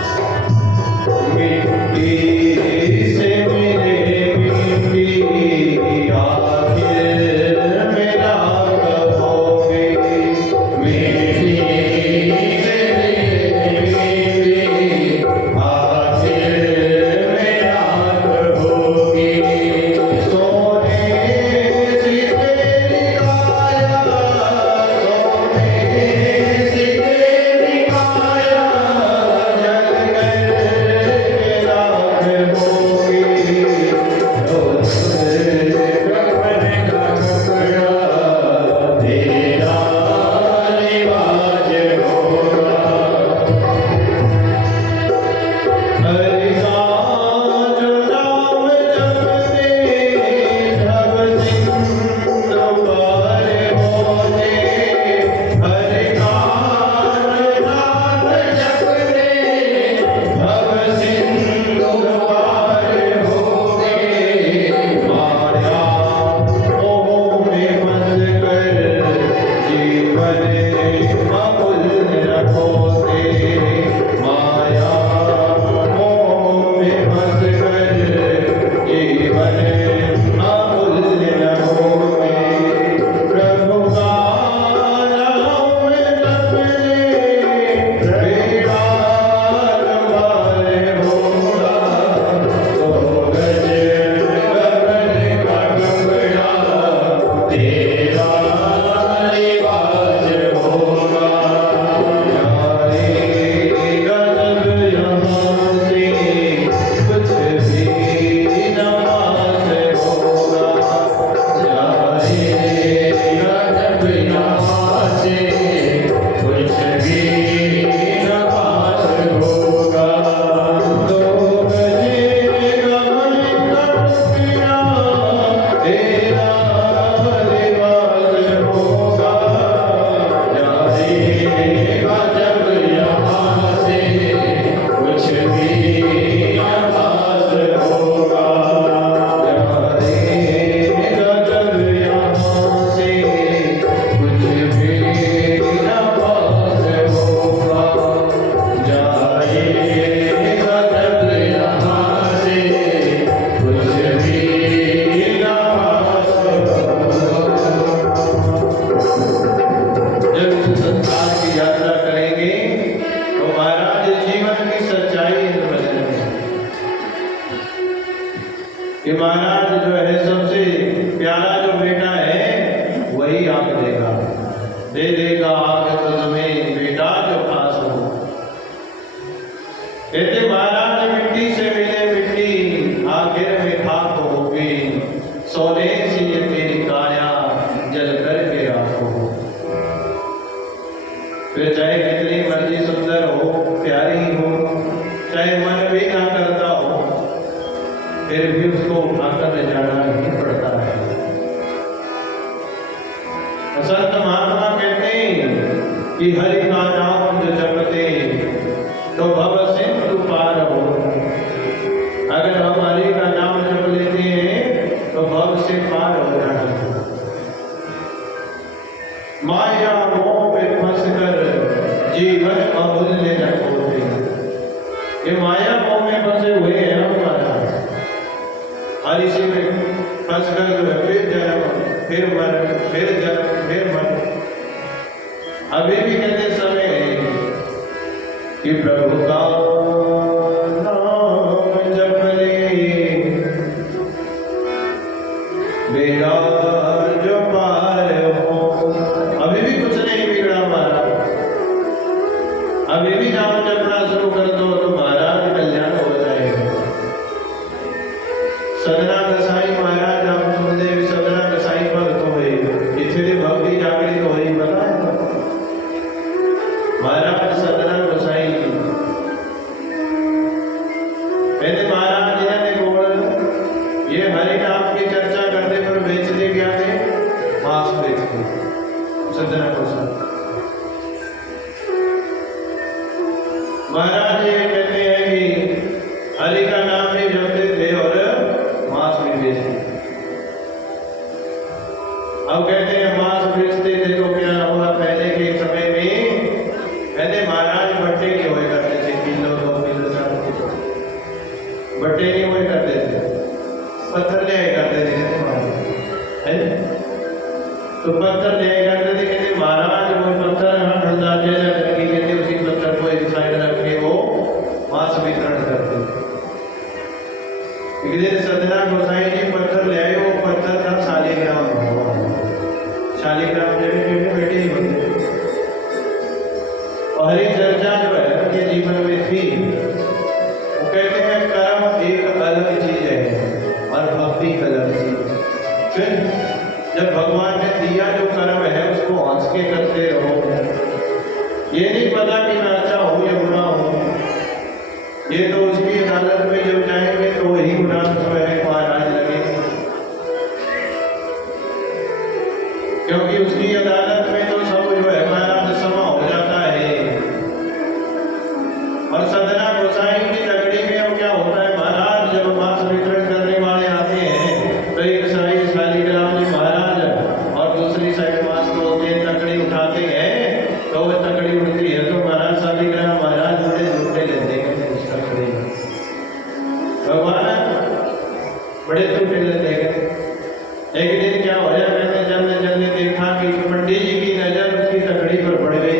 भी न पास होगा जाएगा जब यहाँ से कुछ भी न पास होगा जाएगा जब यहाँ से कुछ भी न पास जब इस संसार की यात्रा करेंगे तो महाराज जीवन की सच्चाई इस भजन में कि महाराज जो है सबसे प्यारा जो बेटा है वही आग देगा दे देगा आग तो तुम्हें बेटा जो पास हो कहते महाराज मिट्टी से मिले मिट्टी आखिर में खाक होगी सोने से ये तेरी काया जल करके राखो फिर चाहे कितनी मर्जी सुंदर हो प्यारी हो चाहे मन भी ना करता हो फिर भी उसको उठाकर ले जाना ही पड़ता है संत महात्मा कहते हैं कि हरि का नाम जो जपते तो भव सिंधु पार हो अगर हम हरि का नाम जप लेते हैं तो भव से पार हो जाना माया मोह में फंस कर जीवन अमूल्य रखोगे ये माया मोह में फंसे हुए हैं हम महाराज और इसी में फंस कर जो है फिर जन्म फिर मर फिर जन्म फिर मर अभी भी कहते समय है कि प्रभु का नाम जप ले बेड़ा जो पार हो अभी भी कुछ नहीं बिगड़ा महाराज अभी भी नाम जपना शुरू कर दो तो महाराज कल्याण हो जाएगा सदना कसाई महाराज आप सुन ले सदना कसाई भक्त हुए इतने भक्ति जागृत हो रही पता है महाराज सदना कसाई कहते महाराज इन्होंने बोल ये हरि नाम की चर्चा करने पर बेचते क्या थे मांस बेचते सदना कसाई महाराज ये कहते हैं कि हरि का नाम भी जपते थे और मांस भी बेचते अब कहते हैं मांस बेचते थे तो क्या हुआ पहले के समय में कहते महाराज बट्टे नहीं हुए करते थे, पत्थर ले आए करते थे, कहते महाराज है। तो पत्थर ले आए करते थे, कहते महाराज वो पत्थर यहाँ ढलता करके कहते उसी पत्थर को एक साइड रख के वो मांस वितरण करते थे। एक दिन सदना गोसाई जी पत्थर ले आए, वो पत्थर था शालिग्राम भगवान। शालिग्राम देवी के बेटे ही होते थे। और हरी चर्चा जो है उनके जीवन में थी, वो कहते हैं कर्म एक अलग चीज है और भक्ति अलग चीज। फिर जब भगवान ने दिया जो कर्म है उसको हंस के करते रहो, ये नहीं पता कि मैं अच्छा हूँ या बुरा हूँ, ये तो उसकी अदालत में जब जाएंगे तो वही गुनाह जो है महाराज लगेंगे, क्योंकि उसकी अदालत में तो सब जो है महाराज समा हो जाता है। और सदना गोसाई की तकड़ी में अब क्या होता है महाराज, जब मांस वितरण करने वाले आते हैं तो एक साइड शालिग्राम जी महाराज और दूसरी साइड मांस तोड़ते हैं, तकड़ी उठाते हैं तो वह तकड़ी उड़ती है तो महाराज शालिग्राम महाराज बड़े झूठे लेते हैं उस तकड़ी में, भगवान बड़े झूठे लेते हैं। एक दिन क्या हो जाए, मैंने जब देखा कि पंडित जी की नजर उसकी तकड़ी पर पड़ गई,